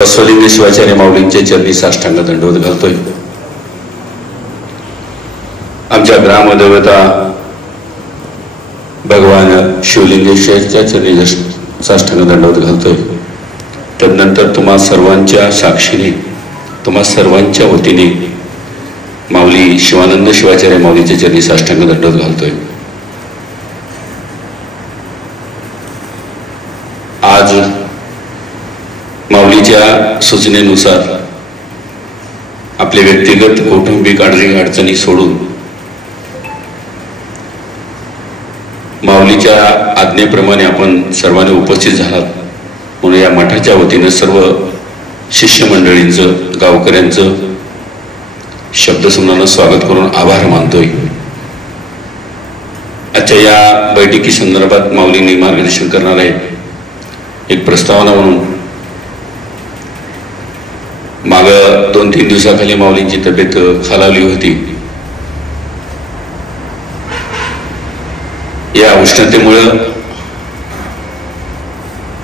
बसवलिंग शिवाचार्य माऊलींचे चरणी साष्टांग दंडवत घालतोय। आमच्या ग्रामदेवता भगवान शिवलिंगेश्वरच्या चरणी साष्टांग दंडवत घालतोय। तदनंतर तुम्हा सर्वांच्या साक्षीने, तुम्हा सर्वांच्या वतीने माऊली शिवानंद शिवाचार्य माऊलींच्या चरणी साष्टांग दंडवत घालतोय। आज माऊलीच्या सूचनेनुसार आपले व्यक्तिगत कौटुंबिक अडचणी सोडून माऊलीच्या आज्ञेप्रमाणे आपण सर्वांनी उपस्थित झालात म्हणून या मठाच्या वतीने सर्व शिष्यमंडळींचं, गावकऱ्यांचं शब्दसमूहानं स्वागत करून आभार मानतोय। आजच्या या बैठकी संदर्भात माऊलींनी मार्गदर्शन करणार आहे। एक प्रस्तावना म्हणून माग 2-3 दिवसाखाली माऊलींची तब्येत खालावली होती। या उष्णतेमुळे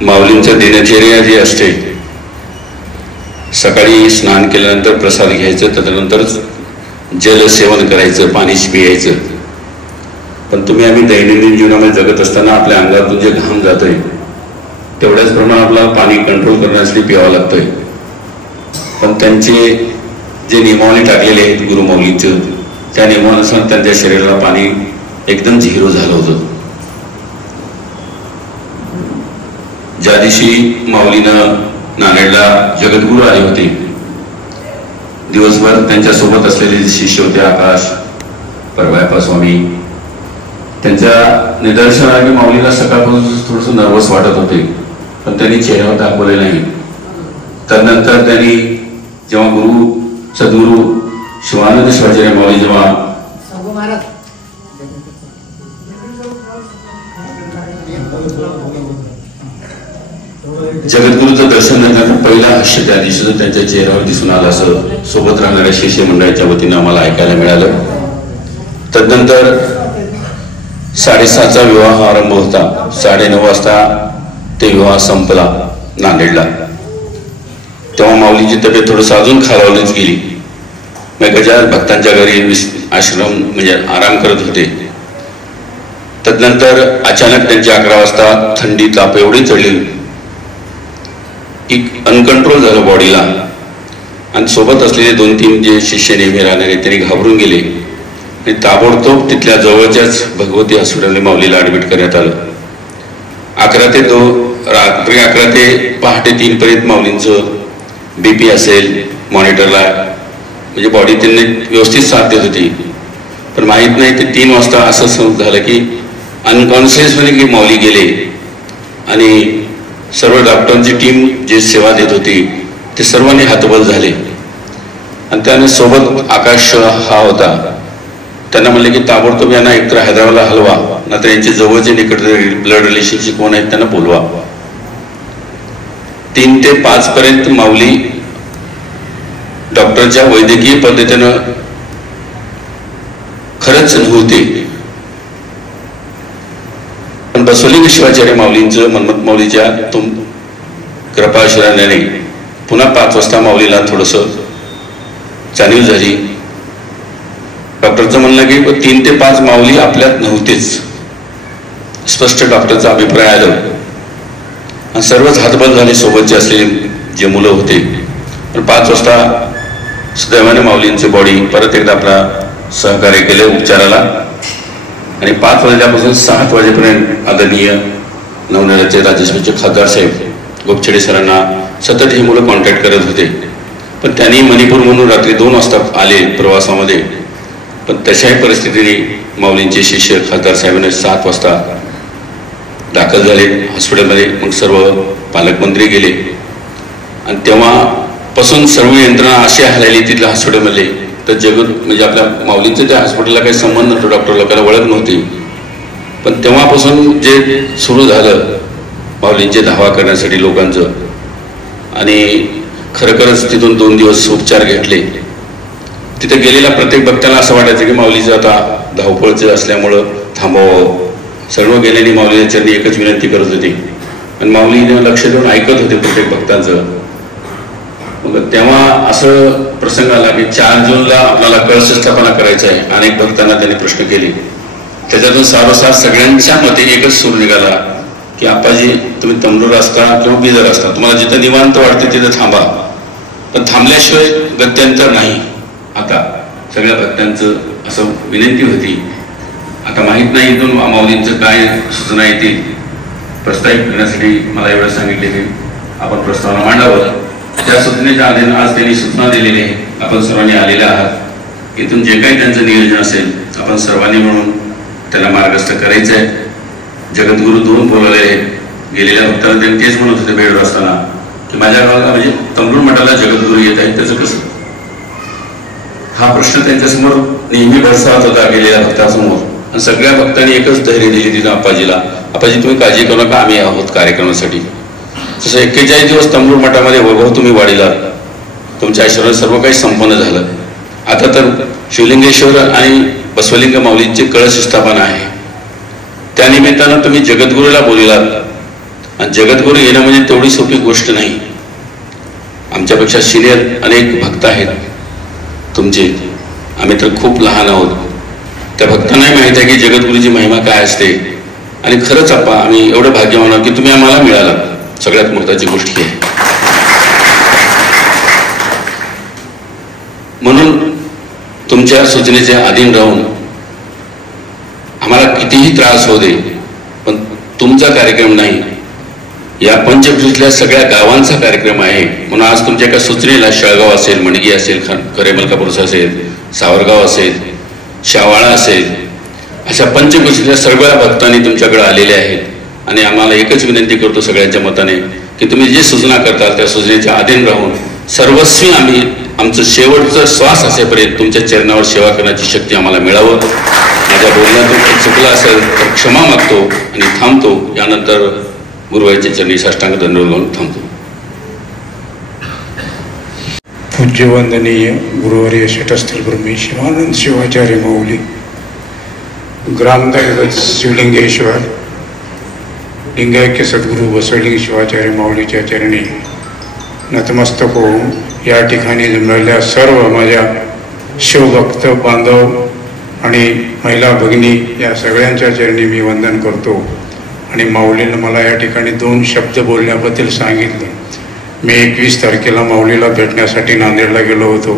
माऊलींचं दिनचर्या जी असते, सकाळी स्नान केल्यानंतर प्रसाद घ्यायचं, तदनंतर जल सेवन करायचं, पाणी पियायचं। पण तुम्ही आम्ही दैनंदिन जीवनामध्ये जगत असताना आपल्या अंगातून जे घाम जातोय तेवढ्याच प्रमाणात आपल्याला पाणी कंट्रोल करण्यासाठी प्यावं लागतंय। पण त्यांचे जे नियमावली टाकलेले आहेत गुरु माऊलींचं, त्या नियमानुसार त्यांच्या शरीराला पाणी एकदम झिरो झालं होतं। ज्या दिवशी माऊलीनं नांदेडला जगद्गुरू आले होते, दिवसभर त्यांच्यासोबत असलेले शिष्य होते आकाश, परवायप्पा स्वामी, त्यांच्या निदर्शनाने माऊलीला सकाळपासून थोडंसं नर्वस वाटत होते, पण त्यांनी चेहऱ्यावर दाखवले नाही। तदनंतर त्यांनी जेव्हा सद्गुरु शिवानंद शिवाचार्य माऊली जेव्हा जगद्गुरूचं दर्शन घेण्याचा पहिला हास्य त्या दिवशी त्यांच्या चेहऱ्यावर दिसून आलं, असं सोबत राहणाऱ्या शिष्य मंडळाच्या वतीने आम्हाला ऐकायला मिळालं। तदनंतर 7:30चा विवाह आरंभ होता। 9:30 वाजता ते विवाह संपला नांदेडला। तेव्हा माऊलीची तब्येत थोडंसं अजून खालावलीच गेली। गजानन भक्तांच्या घरी आश्रम म्हणजे आराम करत होते। तदनंतर अचानक त्यांची 11 वाजता थंडी ताप एवढी चढली की अनकंट्रोल झालं बॉडीला, आणि सोबत असलेले 2-3 जे शिष्य नेहमी राहणारे त्यांनी घाबरून गेले आणि ताबडतोब तिथल्या जवळच्याच भगवती हॉस्पिटलने माऊलीला ऍडमिट करण्यात आलं। रात्री 11 ते पहाटे 3 पर्यंत माऊलींचं BP असेल मॉनिटरला, म्हणजे बॉडी त्यांनी व्यवस्थित साथ देत होती। पण माहीत नाही ते 3 वाजता असं समज झालं की अनकॉन्शियसमध्ये की माऊली गेले, आणि सर्व डॉक्टरांची टीम जे सेवा देत होती ते सर्वांनी हातबल झाले। आणि त्याने सोबत आकाश हा होता, त्यांना म्हणले की ताबडतोब यांना एकतर हैदराबादला हलवा, नाहीतर यांचे जवळचे निकट ब्लड रिलेशनशिप कोण आहेत त्यांना बोलवा। 3 ते 5 पर्यंत माऊली डॉक्टरच्या वैद्यकीय पद्धतीनं खरंच नव्हते, पण बसवलिंग शिवाचार्य माऊलींचं, मनमत माऊलीच्या कृपाआशीर्वादाने पुन्हा 5 वाजता माऊलीला थोडंसं जाणीव झाली। डॉक्टरचं म्हणणं की 3 ते 5 माऊली आपल्यात नव्हतेच, स्पष्ट डॉक्टरचा अभिप्राय आला। सर्वच हातबल झाले, सोबतचे असलेले जे मुलं होते। पण 5 वाजता सुदैवाने माऊलींची बॉडी परत एकदा आपला सहकार्य केले उपचाराला, आणि 5 वाजल्यापासून 7 वाजेपर्यंत आदरणीय नवनिर्वाचित राज्यसभेचे खासदार साहेब गोपछडे सरांना सतत ही मुलं कॉन्टॅक्ट करत होते। पण त्यांनी मणिपूर म्हणून रात्री 2 वाजता आले प्रवासामध्ये, पण तशाही परिस्थितीने माऊलींचे शिष्य खासदार साहेबांनी 7 वाजता दाखल झाले हॉस्पिटलमध्ये। मग सर्व पालकमंत्री गेले, आणि तेव्हापासून सर्व यंत्रणा अशी हलायली तिथल्या हॉस्पिटलमध्ये, तर म्हणजे आपल्या माऊलींचं त्या हॉस्पिटलला काही संबंध नव्हतं, डॉक्टर लोकांना ओळख नव्हती। पण तेव्हापासून जे सुरू झालं माऊलींचे धावा करण्यासाठी लोकांचं, आणि खरोखरच तिथून 2 दिवस उपचार घेतले। तिथे गेलेल्या प्रत्येक भक्तांना असं वाटायचं की माऊलीचं आता धावपळचं असल्यामुळं थांबावं। सर्व गेल्याने माऊलीच्या चरणी एकच विनंती करत होती, आणि माऊलीने लक्ष देऊन ऐकत होते प्रत्येक भक्तांचं। तेव्हा असं प्रसंग आला की 4 जूनला आपल्याला कळश स्थापना करायचं आहे. अनेक भक्तांना त्यांनी प्रश्न केले. त्याच्यातून सारोसार सगळ्यांच्या मते एकच सूर निघाला की आप्पाजी तुम्ही तमरूर असता किंवा बिदर असता, तुम्हाला जिथं निवांत वाटते तिथं थांबा, पण थांबल्याशिवाय गत्यंतर नाही. आता सगळ्या भक्तांचं असं विनंती होती. आता माहीत नाही इथून माऊलींचं काय सूचना येतील. प्रस्तावित करण्यासाठी मला एवढं सांगितले की आपण प्रस्तावना मांडावं. त्या सूचनेच्या आधीन आज त्यांनी सूचना दिलेली आहे. आपण सर्वांनी आलेले आहात. इथून जे काही त्यांचं नियोजन असेल आपण सर्वांनी म्हणून त्यांना मार्गस्थ करायचं आहे. जगद्गुरू 2 बोलवले आहेत. गेलेल्या भक्तांना त्यांनी तेच म्हणत होते भेट असताना की माझ्या गावाला म्हणजे तमरूर मठाला जगद्गुरू येत आहेत, त्याचं कसं. हा प्रश्न त्यांच्यासमोर नेहमी भरसावत होता गेलेल्या भक्तासमोर. आणि सगळ्या भक्तांनी एकच धैर्य दिली तिथं आप्पाजीला, आप्पाजी तुम्ही काळजी करू नका, आम्ही आहोत कार्यक्रमासाठी. जसं 41 दिवस तमरूर मठामध्ये वैभव तुम्ही वाढीला, तुमच्या आशीर्वाद सर्व काही संपन्न झालं. आता तर शिवलिंगेश्वर आणि बसवलिंग माऊलींची कळश स्थापना आहे. त्यानिमित्तानं तुम्ही जगद्गुरूला बोललात आणि जगद्गुरू येणं म्हणजे तेवढी सोपी गोष्ट नाही. आमच्यापेक्षा सिनियर अनेक भक्त आहेत तुमचे, आम्ही तर खूप लहान आहोत. त्या भक्तांनाही माहीत आहे की जगद्गुरूची महिमा काय असते. आणि खरंच आप्पा आम्ही एवढं भाग्यवान आहोत की तुम्ही आम्हाला मिळाला. सगळ्यात महत्त्वाची गोष्ट आहे. म्हणून तुमच्या सूचनेच्या अधीन राहून आम्हाला कितीही त्रास होऊ दे, पण तुमचा कार्यक्रम नाही, या पंचक्रोशीतल्या सगळ्या गावांचा कार्यक्रम आहे. म्हणून आज तुमच्या एका सूचनेला शेळगाव असेल, मणगी असेल, खरे मलकापूर असेल, सावरगाव असेल, शावाळा असेल, अशा पंचक्रोशीतल्या सगळ्या भक्तांनी तुमच्याकडे आलेले आहेत. आणि आम्हाला एकच विनंती करतो सगळ्यांच्या मताने की तुम्ही जे सूचना करताल त्या सूचनेच्या अधीन राहून सर्वस्वी आम्ही आमचं शेवटचं श्वास असेपर्यंत तुमच्या चरणावर सेवा करण्याची शक्ती आम्हाला मिळावं. माझ्या बोलण्यातून चुकलं असेल तर क्षमा मागतो आणि थांबतो. यानंतर गुरुवारच्या चरणी साष्टांग दंडवत घालून थांबतो. पूज्य वंदनीय गुरुवर्य षटस्थल ब्रह्मी शिवानंद शिवाचार्य माऊली, ग्रामदैवत शिवलिंगेश्वर लिंगायक्य सद्गुरू बसवलिंग शिवाचार्य माऊलीच्या चरणी नतमस्तक होऊन या ठिकाणी जमलेल्या सर्व माझ्या शिवभक्त बांधव आणि महिला भगिनी या सगळ्यांच्या चरणी मी वंदन करतो. आणि माऊलीनं मला या ठिकाणी 2 शब्द बोलण्याबद्दल सांगितलं. मी 21 तारखेला माऊलीला भेटण्यासाठी नांदेडला गेलो होतो.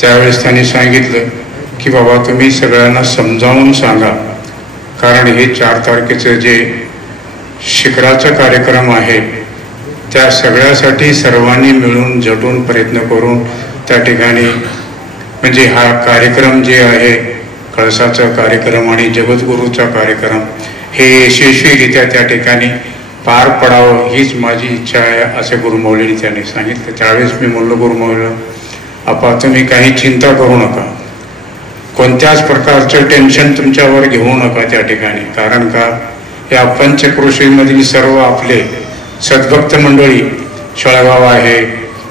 त्यावेळेस त्यांनी सांगितलं की बाबा तुम्ही सगळ्यांना समजावून सांगा, कारण हे 4 तारखेचं जे शिखराचा कार्यक्रम आहे त्या सगळ्यासाठी सर्वांनी मिळून झटून प्रयत्न करून त्या ठिकाणी म्हणजे हा कार्यक्रम जे आहे कळसाचा कार्यक्रम आणि जगद्गुरूचा कार्यक्रम हे यशस्वीरित्या त्या ठिकाणी पार पडावं हीच माझी इच्छा आहे असे गुरुमाऊलींनी त्यांनी सांगितलं. त्यावेळेस मी म्हणलो गुरुमाऊलीला, आपा तुम्ही काही चिंता करू नका, कोणत्याच प्रकारचं टेन्शन तुमच्यावर घेऊ नका त्या ठिकाणी. कारण का या पंचक्रोशीमधील सर्व आपले सद्भक्त मंडळी, शेळगाव आहे,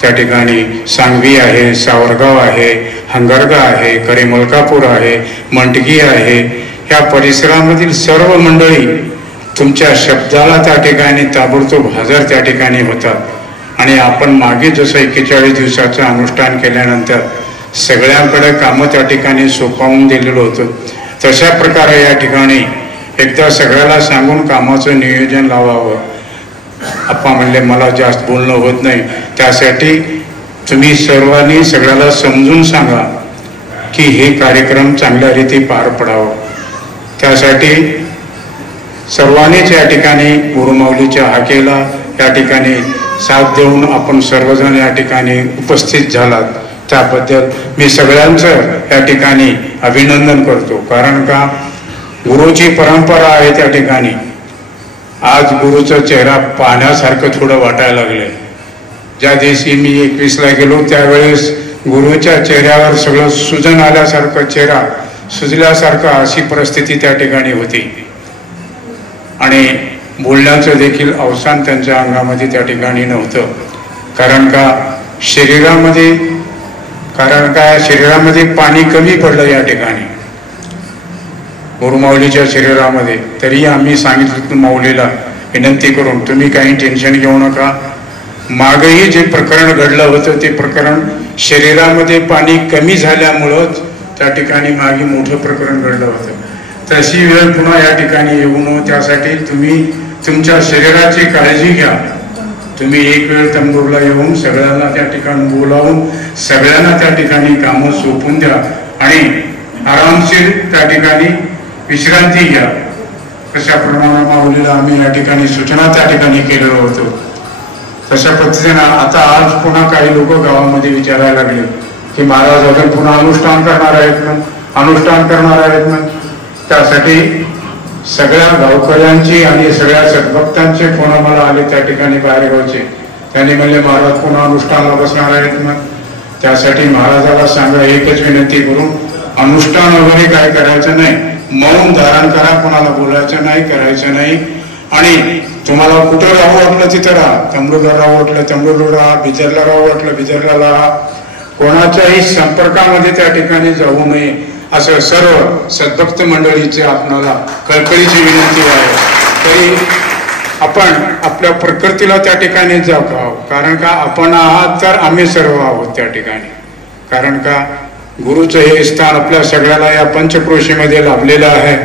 त्या ठिकाणी सांगवी आहे, सावरगाव आहे, हंगरगा आहे, करे मलकापूर आहे, मंटगी आहे, ह्या परिसरामधील सर्व मंडळी तुमच्या शब्दाला त्या ठिकाणी ताबडतोब हजर त्या ठिकाणी होतात. आणि आपण मागे जसं 41 दिवसाचं अनुष्ठान केल्यानंतर सगळ्यांकडे कामं त्या ठिकाणी सोपवून दिलेलं होतं, तशा प्रकारे या ठिकाणी एकदा सगळ्याला सांगून कामाचं नियोजन लावावं. आप्पा म्हणले मला जास्त बोलणं होत नाही, त्यासाठी तुम्ही सर्वांनी सगळ्याला समजून सांगा की हे कार्यक्रम चांगल्या रीती पार पडावं. त्यासाठी सर्वांनीच या ठिकाणी गुरुमाऊलीच्या हाकेला या ठिकाणी साथ देऊन आपण सर्वजण या ठिकाणी उपस्थित झालात, त्याबद्दल मी सगळ्यांचं या ठिकाणी अभिनंदन करतो. कारण का गुरुची परंपरा आहे त्या ठिकाणी. आज गुरुचा चेहरा पाहण्यासारखं थोडं वाटायला लागलंय. ज्या दिवशी मी 21ला गेलो त्यावेळेस गुरुच्या चेहऱ्यावर सगळं सुजन आल्यासारखं, चेहरा सुजल्यासारखं अशी परिस्थिती त्या ठिकाणी होती. आणि बोलण्याचं देखील अवसान त्यांच्या अंगामध्ये त्या ठिकाणी नव्हतं. कारण का शरीरामध्ये पाणी कमी पडलं या ठिकाणी गुरुमाऊलीच्या शरीरामध्ये. तरी आम्ही सांगितलं माऊलीला विनंती करून तुम्ही काही टेन्शन घेऊ नका, मागही जे प्रकरण घडलं होतं ते प्रकरण शरीरामध्ये पाणी कमी झाल्यामुळंच त्या ठिकाणी मागे मोठं प्रकरण घडलं होतं. तशी वेळ पुन्हा या ठिकाणी येऊ नये, त्यासाठी तुम्ही तुमच्या शरीराची काळजी घ्या. तुम्ही एक वेळ तंबूरला येऊन सगळ्यांना त्या ठिकाणी बोलावून सगळ्यांना त्या ठिकाणी कामं सोपून द्या आणि आरामशीर त्या ठिकाणी विश्रांती घ्या. तशा प्रमाणे माऊलीला आम्ही या ठिकाणी सूचना त्या ठिकाणी केलेलं होतो. तशा पद्धतीनं आता आज पुन्हा काही लोक गावामध्ये विचारायला लागले की महाराज अजून पुन्हा अनुष्ठान करणार आहेत ना, अनुष्ठान करणार आहेत ना. त्यासाठी सगळ्या गावकऱ्यांची आणि सगळ्या सद्भक्तांचे फोन आम्हाला आले त्या ठिकाणी बाहेरगावचे. त्यांनी म्हणले महाराज पुन्हा अनुष्ठानाला बसणार आहेत ना. त्यासाठी महाराजाला सांगा, एकच विनंती करून अनुष्ठान वगैरे काय करायचं नाही, मौन धारण करा, कोणाला बोलायचं नाही, करायचं नाही. आणि तुम्हाला कुठं राहू वाटलं तिथं राहा, तंबूला राहू वाटलं तंबूला राहा, बिदरला राहू वाटलं बिदरला राहा, कोणाच्याही संपर्कामध्ये त्या ठिकाणी जाऊ नये असं सर्व सद्भक्त मंडळीचे आपणाला कळकळीची विनंती आहे. तरी आपण आपल्या प्रकृतीला त्या ठिकाणी जपावं, कारण का आपण आहात तर आम्ही सर्व आहोत त्या ठिकाणी. कारण का गुरुचं हे स्थान आपल्या सगळ्याला या पंचक्रोशीमध्ये लाभलेलं आहे.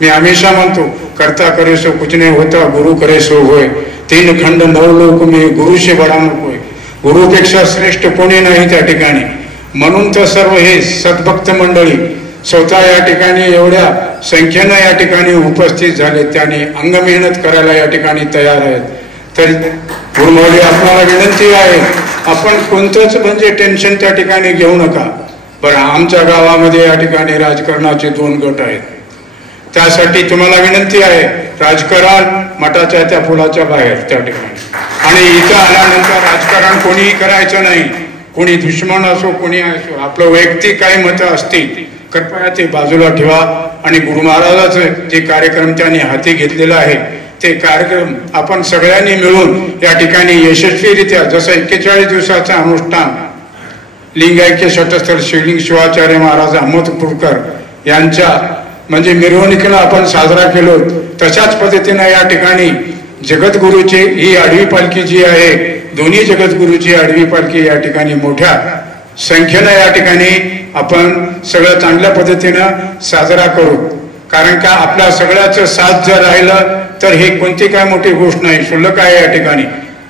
मी हमेशा म्हणतो, करता करे सो कुछ नहीं होता, गुरु करे सो होय. 3 खंड 9 लोक में गुरु से बडा नकोय. गुरुपेक्षा श्रेष्ठ कोणी नाही त्या ठिकाणी. म्हणून तर सर्व हे सद्भक्त मंडळी स्वतः या ठिकाणी एवढ्या संख्येनं या ठिकाणी उपस्थित झाले, त्याने अंग मेहनत करायला या ठिकाणी तयार आहेत. तर गुरुमाऊली आपल्याला विनंती आहे, आपण कोणतंच म्हणजे टेन्शन त्या ठिकाणी घेऊ नका. पण आमच्या गावामध्ये या ठिकाणी राजकारणाचे 2 गट आहेत. त्यासाठी तुम्हाला विनंती आहे, राजकारण मठाच्या त्या पुलाच्या बाहेर त्या ठिकाणी, आणि इथं आल्यानंतर राजकारण कोणीही करायचं नाही. कोणी दुश्मन असो कोणी असो, आपलं वैयक्तिक काही मतं असतील कृपया ते बाजूला ठेवा. आणि गुरु महाराजाचं जे कार्यक्रम त्यांनी हाती घेतलेला आहे ते कार्यक्रम आपण सगळ्यांनी मिळून या ठिकाणी यशस्वीरित्या, जसं 41 दिवसाचं अनुष्ठान लिंगायक्य षटस्थळ शिवलिंग शिवाचार्य महाराज अहमदपूरकर यांच्या म्हणजे मिरवणुकीला आपण साजरा केलो, तशाच पद्धतीने या ठिकाणी जगद्गुरूची ही आडवी पालखी जी आहे, दोन्ही जगद्गुरूची आडवी पालखी या ठिकाणी मोठ्या संख्येनं या ठिकाणी आपण सगळं चांगल्या पद्धतीनं साजरा करू. कारण का आपल्या सगळ्याचं साथ जर राहिलं तर हे कोणती काय मोठी गोष्ट नाही, क्षुल्लक आहे या ठिकाणी.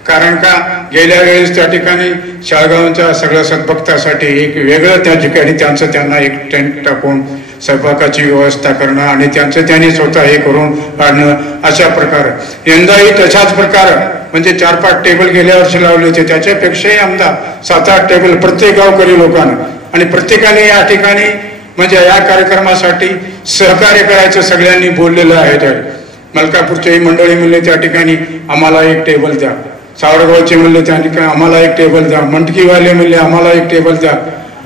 कारण का गेल्या वेळेस त्या ठिकाणी शाळगावच्या सगळ्या सद्भक्तासाठी एक वेगळं त्या ठिकाणी त्यांचं त्यांना एक टेंट टाकून स्वयंपाकाची व्यवस्था करणं आणि त्यांचं त्यांनी स्वतः हे करून काढणं, अशा प्रकारे यंदाही तशाच प्रकार म्हणजे 4-5 टेबल गेल्या वर्षी लावले होते, त्याच्यापेक्षाही आमदा 7-8 टेबल प्रत्येक गावकरी लोकांना आणि प्रत्येकाने या ठिकाणी म्हणजे या कार्यक्रमासाठी सहकार्य करायचं सगळ्यांनी बोललेलं आहे. मलकापूरच्याही मंडळी म्हणले त्या ठिकाणी आम्हाला एक टेबल द्या, सावरगावचे म्हणले त्या ठिकाणी आम्हाला एक टेबल द्या, मंटकीवाले म्हणले आम्हाला एक टेबल द्या,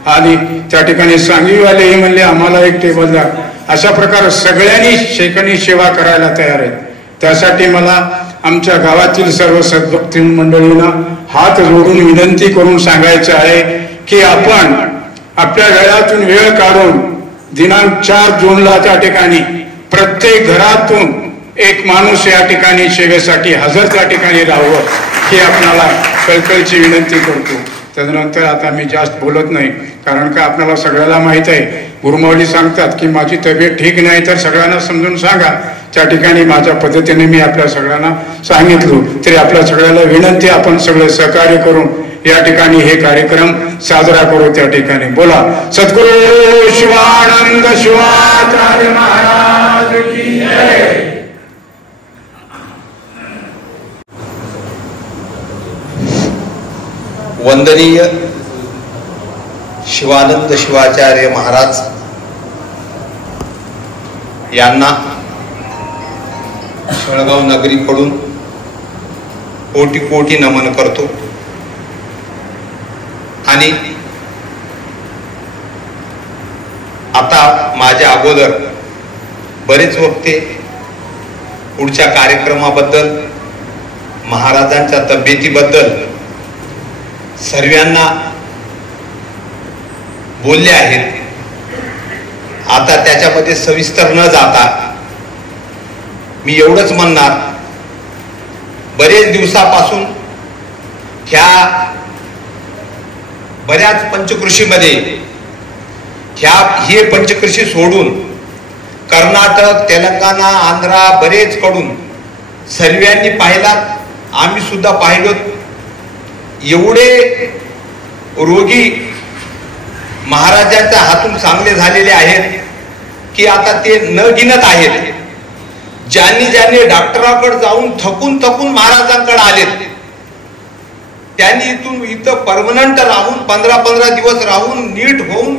आणि त्या ठिकाणी सांगवीवालेही म्हणले आम्हाला एक टेबल द्या. अशा प्रकारे सगळ्यांनी शेकणी सेवा करायला तयार आहेत. त्यासाठी मला आमच्या गावातील सर्व सद्भक्ती मंडळींना हात जोडून विनंती करून सांगायचं आहे की आपण आपल्या वेळातून वेळ काढून दिनांक 4 जूनला त्या ठिकाणी प्रत्येक घरातून एक माणूस या ठिकाणी सेवेसाठी हजर त्या ठिकाणी राहावं ही आपणाला कळकळीची विनंती करतो. त्यानंतर आता मी जास्त बोलत नाही, कारण का आपल्याला सगळ्याला माहीत आहे, गुरुमाऊली सांगतात की माझी तब्येत ठीक नाही तर सगळ्यांना समजून सांगा. त्या ठिकाणी माझ्या पद्धतीने मी आपल्या सगळ्यांना सांगितलं, तरी आपल्या सगळ्याला विनंती आपण सगळे सहकार्य करून या ठिकाणी हे कार्यक्रम साजरा करू. त्या ठिकाणी बोला सद्गुरु शिवानंद शिवाचार्य महाराज की जय. वंदनीय शिवानंद शिवाचार्य महाराज यांना शेळगाव नगरीकडून कोटी कोटी नमन करतो. आणि आता माझ्या अगोदर बरेच वक्ते पुढच्या कार्यक्रमाबद्दल, महाराजांच्या तब्येतीबद्दल सर्वांना बोलले आहेत. आता त्याच्यामध्ये सविस्तर न जाता मी एवढंच म्हणणार, बरेच दिवसापासून ह्या बऱ्याच पंचकृषीमध्ये हे पंचकृषी सोडून कर्नाटक, तेलंगणा, आंध्रा बरेच कडून सर्वांनी पाहिला, आम्ही सुद्धा पाहिलो. एवढे रोगी महाराजांच्या हातून चांगले झालेले आहेत की आता ते न गिनत आहेत. ज्यांनी डॉक्टरांकडे जाऊन थकून महाराजांकडे आलेत, त्यांनी इथं परमनंट राहून 15-15 दिवस राहून नीट होऊन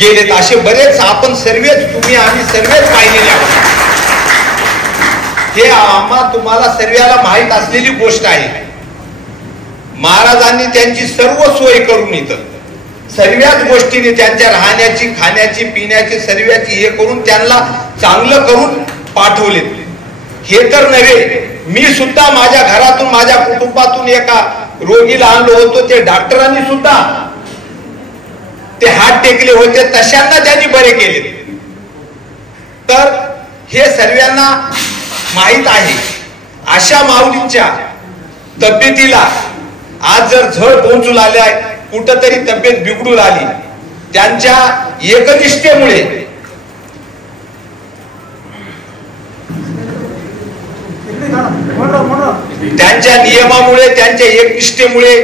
गेलेत. असे बरेच आपण सर्वच, तुम्ही आम्ही सर्वच पाहिलेले आहोत. हे तुम्हाला सर्वाला माहीत असलेली गोष्ट आहे. महाराजांनी त्यांची सर्व सोय करून इथं सर्वच गोष्टीने त्यांच्या राहण्याची, खाण्याची, पिण्याची सर्वाची हे करून त्यांना चांगलं करून पाठवले. हे तर नव्हे, मी सुद्धा माझ्या घरातून, माझ्या कुटुंबातून एका रोगीला आणलो होतो. ते डॉक्टरांनी सुद्धा ते हात टेकले होते, तशांना त्यांनी बरे केले. तर हे सर्वांना माहित आहे. अशा माऊलींच्या तब्येतीला आज जर झळ पोहोचू लागल्या, कुठंतरी तब्येत बिघडू लागली, त्यांच्या एकनिष्ठेमुळे, त्यांच्या नियमामुळे, त्यांच्या एकनिष्ठेमुळे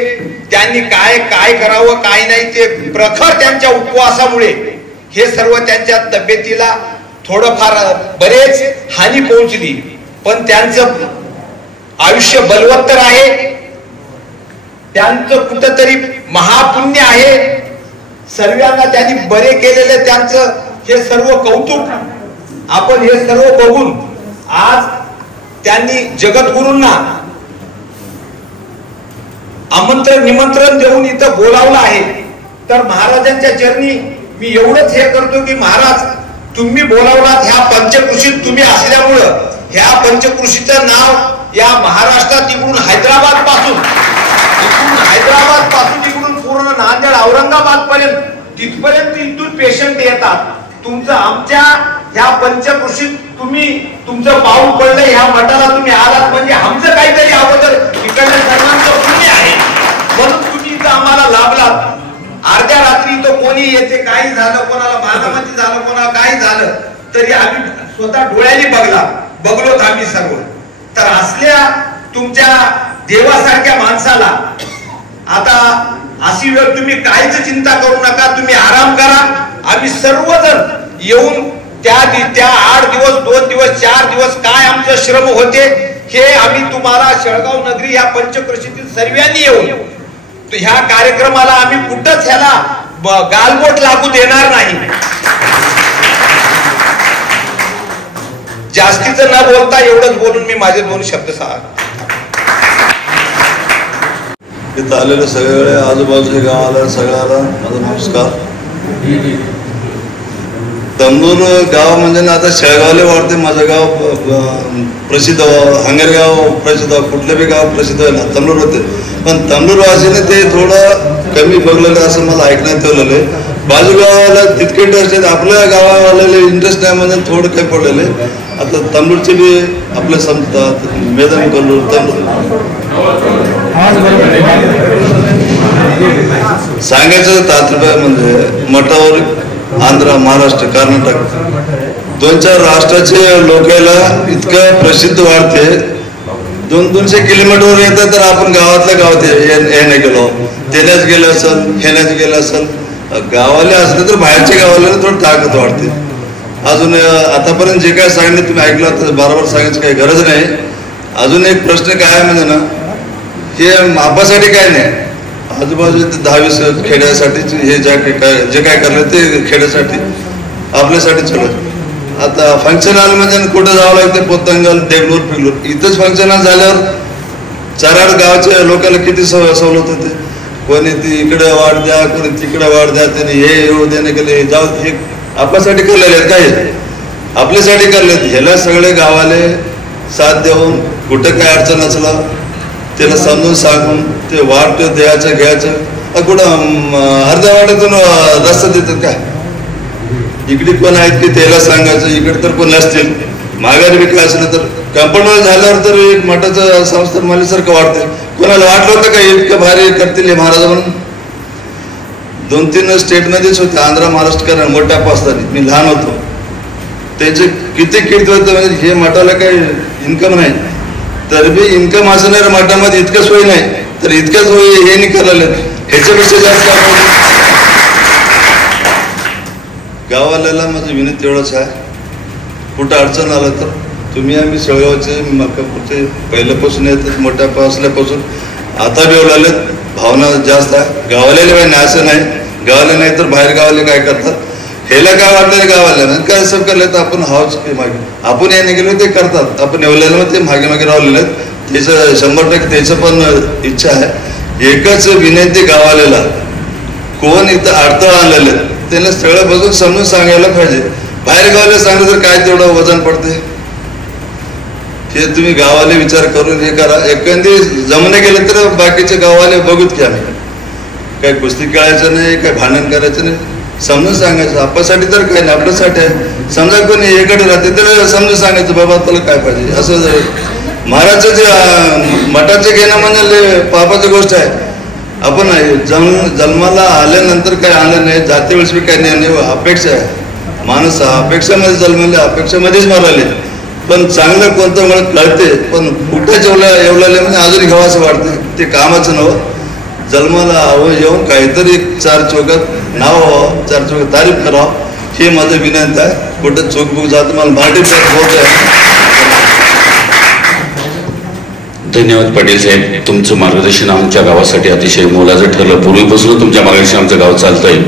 त्यांनी काय करावं काय नाही ते प्रखर त्यांच्या उपवासामुळे हे सर्व त्यांच्या तब्येतीला थोडंफार बरेच हानी पोहोचली. पण त्यांचं आयुष्य बलवत्तर आहे, त्यांचं कुठंतरी महापुण्य आहे. सर्वांना त्यांनी बरे केलेले त्यांचं हे सर्व कौतुक आपण हे सर्व बघून आज त्यांनी जगद्गुरूंना निमंत्रण देऊन इथं बोलावलं आहे. तर महाराजांच्या चरणी मी एवढंच हे करतो की महाराज, तुम्ही बोलावलात ह्या पंचकृषीत तुम्ही असल्यामुळं ह्या पंचकृषीचं नाव या महाराष्ट्रात इकडून हैदराबाद पासून इकडून पूर्ण नांदेड, औरंगाबाद पर्यंत तिथपर्यंत इथून पेशंट येतात. तुमचं आमच्या ह्या पंचकृषीत तुमचं पाऊल पडलं, ह्या मठाला तुम्ही आलात म्हणजे आमचं काहीतरी अगोदर इकडल्या सर्वांचं पुण्य आहे. म्हणून तुम्ही इथं आम्हाला लाभलात. अर्ध्या रात्री इथं कोणी येते, काही झालं, कोणाला बारामती झालं, कोणाला काही झालं, तरी आम्ही स्वतः डोळ्यांनी बघलोत आम्ही सर्व. तर असल्या तुमच्या देवासारख्या माणसाला आता अशी वेळ तुम्ही काहीच चिंता करू नका, तुम्ही आराम करा. आम्ही सर्वजण येऊन त्या 8 दिवस, 2 दिवस, 4 दिवस काय आमचं श्रम होते हे आम्ही तुम्हाला शेळगाव नगरी ह्या पंचकृषीतील सर्वांनी येऊन ह्या कार्यक्रमाला आम्ही कुठंच ह्याला गालबोट लागू देणार नाही. जास्तीचं न बोलता एवढंच बोलून मी माझे 2 शब्द इथं आलेले सगळे आजूबाजूच्या गावाला सगळ्याला माझा नमस्कार. तमनूर गाव म्हणजे ना आता शेळगावले वाटते. माझं गाव प्रसिद्ध, हंगरगाव प्रसिद्ध, कुठले बी गाव प्रसिद्ध आहे ना, तमनूर होते. पण तमनूर वासीने ते थोडं कमी बघलेलं असं मला ऐकण्यात ठेवलेलं आहे. बाजूगावाला तितके इंटरेस्ट आहेत, आपल्या गावाला इंटरेस्ट नाही म्हणजे थोडं काही पडलेलं आहे. आता तमनूरचे बी आपले संपतात, मैदान कल्लूर, तमनूर सांगायचं तात्पर्य म्हणजे मठावर आंध्र, महाराष्ट्र, कर्नाटक 2-4 राष्ट्राचे लोकांना इतकं प्रसिद्ध वाढते. 200-200 किलोमीटरवर येतं तर आपण गावातल्या गावात हे नाही गेलो, तेण्याच गेलं असेल, हेण्याच गेलं असेल. गावाले असलं तर बाहेरच्या गावाला थोडं ताकद वाढते. अजून आतापर्यंत जे काय सांगितलं तुम्ही ऐकलं तर बरोबर सांगायची काही गरज नाही. अजून एक प्रश्न काय आहे म्हणजे ना, हे मापासाठी काय नाही, आजूबाजू 10-20 खेड्यासाठी हे जे काय करलं ते खेड्यासाठी आपल्यासाठी चालत. आता फंक्शन हॉल म्हणजे कुठं जावं लागते, पोतंगल, देगलूर, पिगलूर. इथंच फंक्शन हॉल झाल्यावर 4-8 गावच्या लोकांना किती सवलत होते. कोणी ती इकडे वाढ द्या, कोणी तिकडे वाढ द्या, त्याने हे येऊ देणे केले, जाऊ, हे आपल्यासाठी करलेले आहेत. काय आपल्यासाठी करलेत. ह्याला सगळे गावाले साथ देऊन कुठं काय अडचण असला त्याला समजून सांगून ते वाट द्यायचं घ्यायचं. कुठं अर्ध्या वाट्यातून रस्ता देतात काय, इकडे कोण आहेत की त्याला सांगायचं, इकडे तर कोण नसतील. माघारी बी काय असलं तर कंपाऊंड झाल्यावर तर एक मठाचं संस्था माल्यासारखं वाटते. कोणाला वाटलं होतं का इतकं भारी करतील हे महाराज म्हणून? 2-3 स्टेटमध्येच होते, आंध्र महाराष्ट्र मोठ्या असताना मी लहान होतो. त्यांचे किती कीर्ती होतं म्हणजे हे मठाला काही इन्कम नाही, तर बी इन्कम असणाऱ्या मठामध्ये इतकं सोय नाही, तर इतकं सोय हे नाही करायला ह्याच्यापेक्षा जास्त. गावाला माझं विनंती एवढंच आहे, कुठं अडचण आलं तर तुम्ही आम्ही शेळगावचे मक्कापूरचे पहिल्यापासून येतात, मोठ्या असल्यापासून आता बी ओलाले भावना जास्त आहे. गावाला काही नाही असं नाही, गावाला नाही तर बाहेर गावाला काय करतात, हेला काय वाटलं गावाला काय असं केलं तर आपण हावच मागे आपण याने गेलो ते करतात, आपण एवढ्याला मग ते मागे मागे राहिलेलं त्याचं 100% त्याचं पण इच्छा आहे. एकच विनंती गावाला, कोण इथं अडथळा आणलेलं त्यांना सगळं बघून समजून सांगायला पाहिजे. बाहेर गावाला सांगितलं तर काय तेवढं वजन पडते, हे तुम्ही गावाला विचार करून हे करा. एखादी जमणे गेलं तर बाकीचे गावाले बघूत की आम्ही काय कुस्ती खेळायचं नाही, काय भांडण करायचं नाही, समजून सांगायचं. आपल्यासाठी तर काय नाही, आपल्यासाठी आहे. समजा कोणी एकडे राहते तर समजून सांगायचं बाबा तुला काय पाहिजे. असं महाराजचं जे मठाचे घेणं म्हणजे पापाची गोष्ट आहे. आपण जन्माला आल्यानंतर काय आलं नाही, जाते वेळेस बी काही नाही, अपेक्षा आहे. माणूस अपेक्षामध्ये जन्मले, अपेक्षामध्येच मराले. पण चांगलं कोणतं मला कळते, पण कुठं एवढं म्हणजे अजून घ्यावं असं वाटतं. ते कामाचं नवं, जन्माला हवं येऊन काहीतरी 4 चौकात नाव व्हावं, 4 चौकात तारीफ करावं, हे माझं विनंती आहे. कुठं चोकबुक जातं मला मराठी होत आहे. धन्यवाद पाटील साहेब, तुमचं मार्गदर्शन आमच्या गावासाठी अतिशय मोलाचं ठरलं. पूर्वीपासून तुमच्या मार्गदर्शन आमचं गाव चालतंय,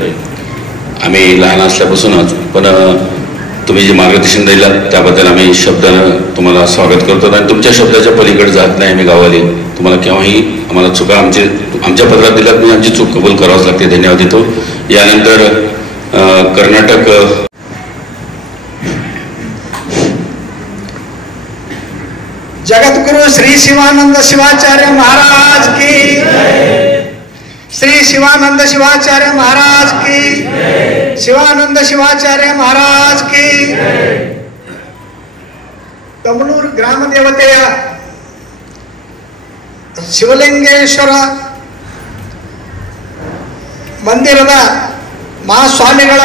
आम्ही लहान असल्यापासूनच. पण तुम्ही जे मार्गदर्शन दिलं त्याबद्दल आम्ही शब्दानं तुम्हाला स्वागत करतो आणि तुमच्या शब्दाच्या पलीकडे जात नाही आम्ही गावाले. तुम्हाला केव्हाही आम्हाला चुका आमच्या पत्रात दिल्यात म्हणजे आमची चूक कबूल करावंच लागते. धन्यवाद देतो. यानंतर कर्नाटक जगद्गुरु श्री शिवानंद शिवाचार्य महाराज की, श्री शिवानंद शिवाचार्य महाराज की, शिवानंद शिवाचार्य महाराज की. ತಮಲೂರು ಗ್ರಾಮ ದೇವತೆಯ ಶಿವಲಿಂಗೇಶ್ವರ ಮಂದಿರದ ಮಹಾಸ್ವಾಮಿಗಳ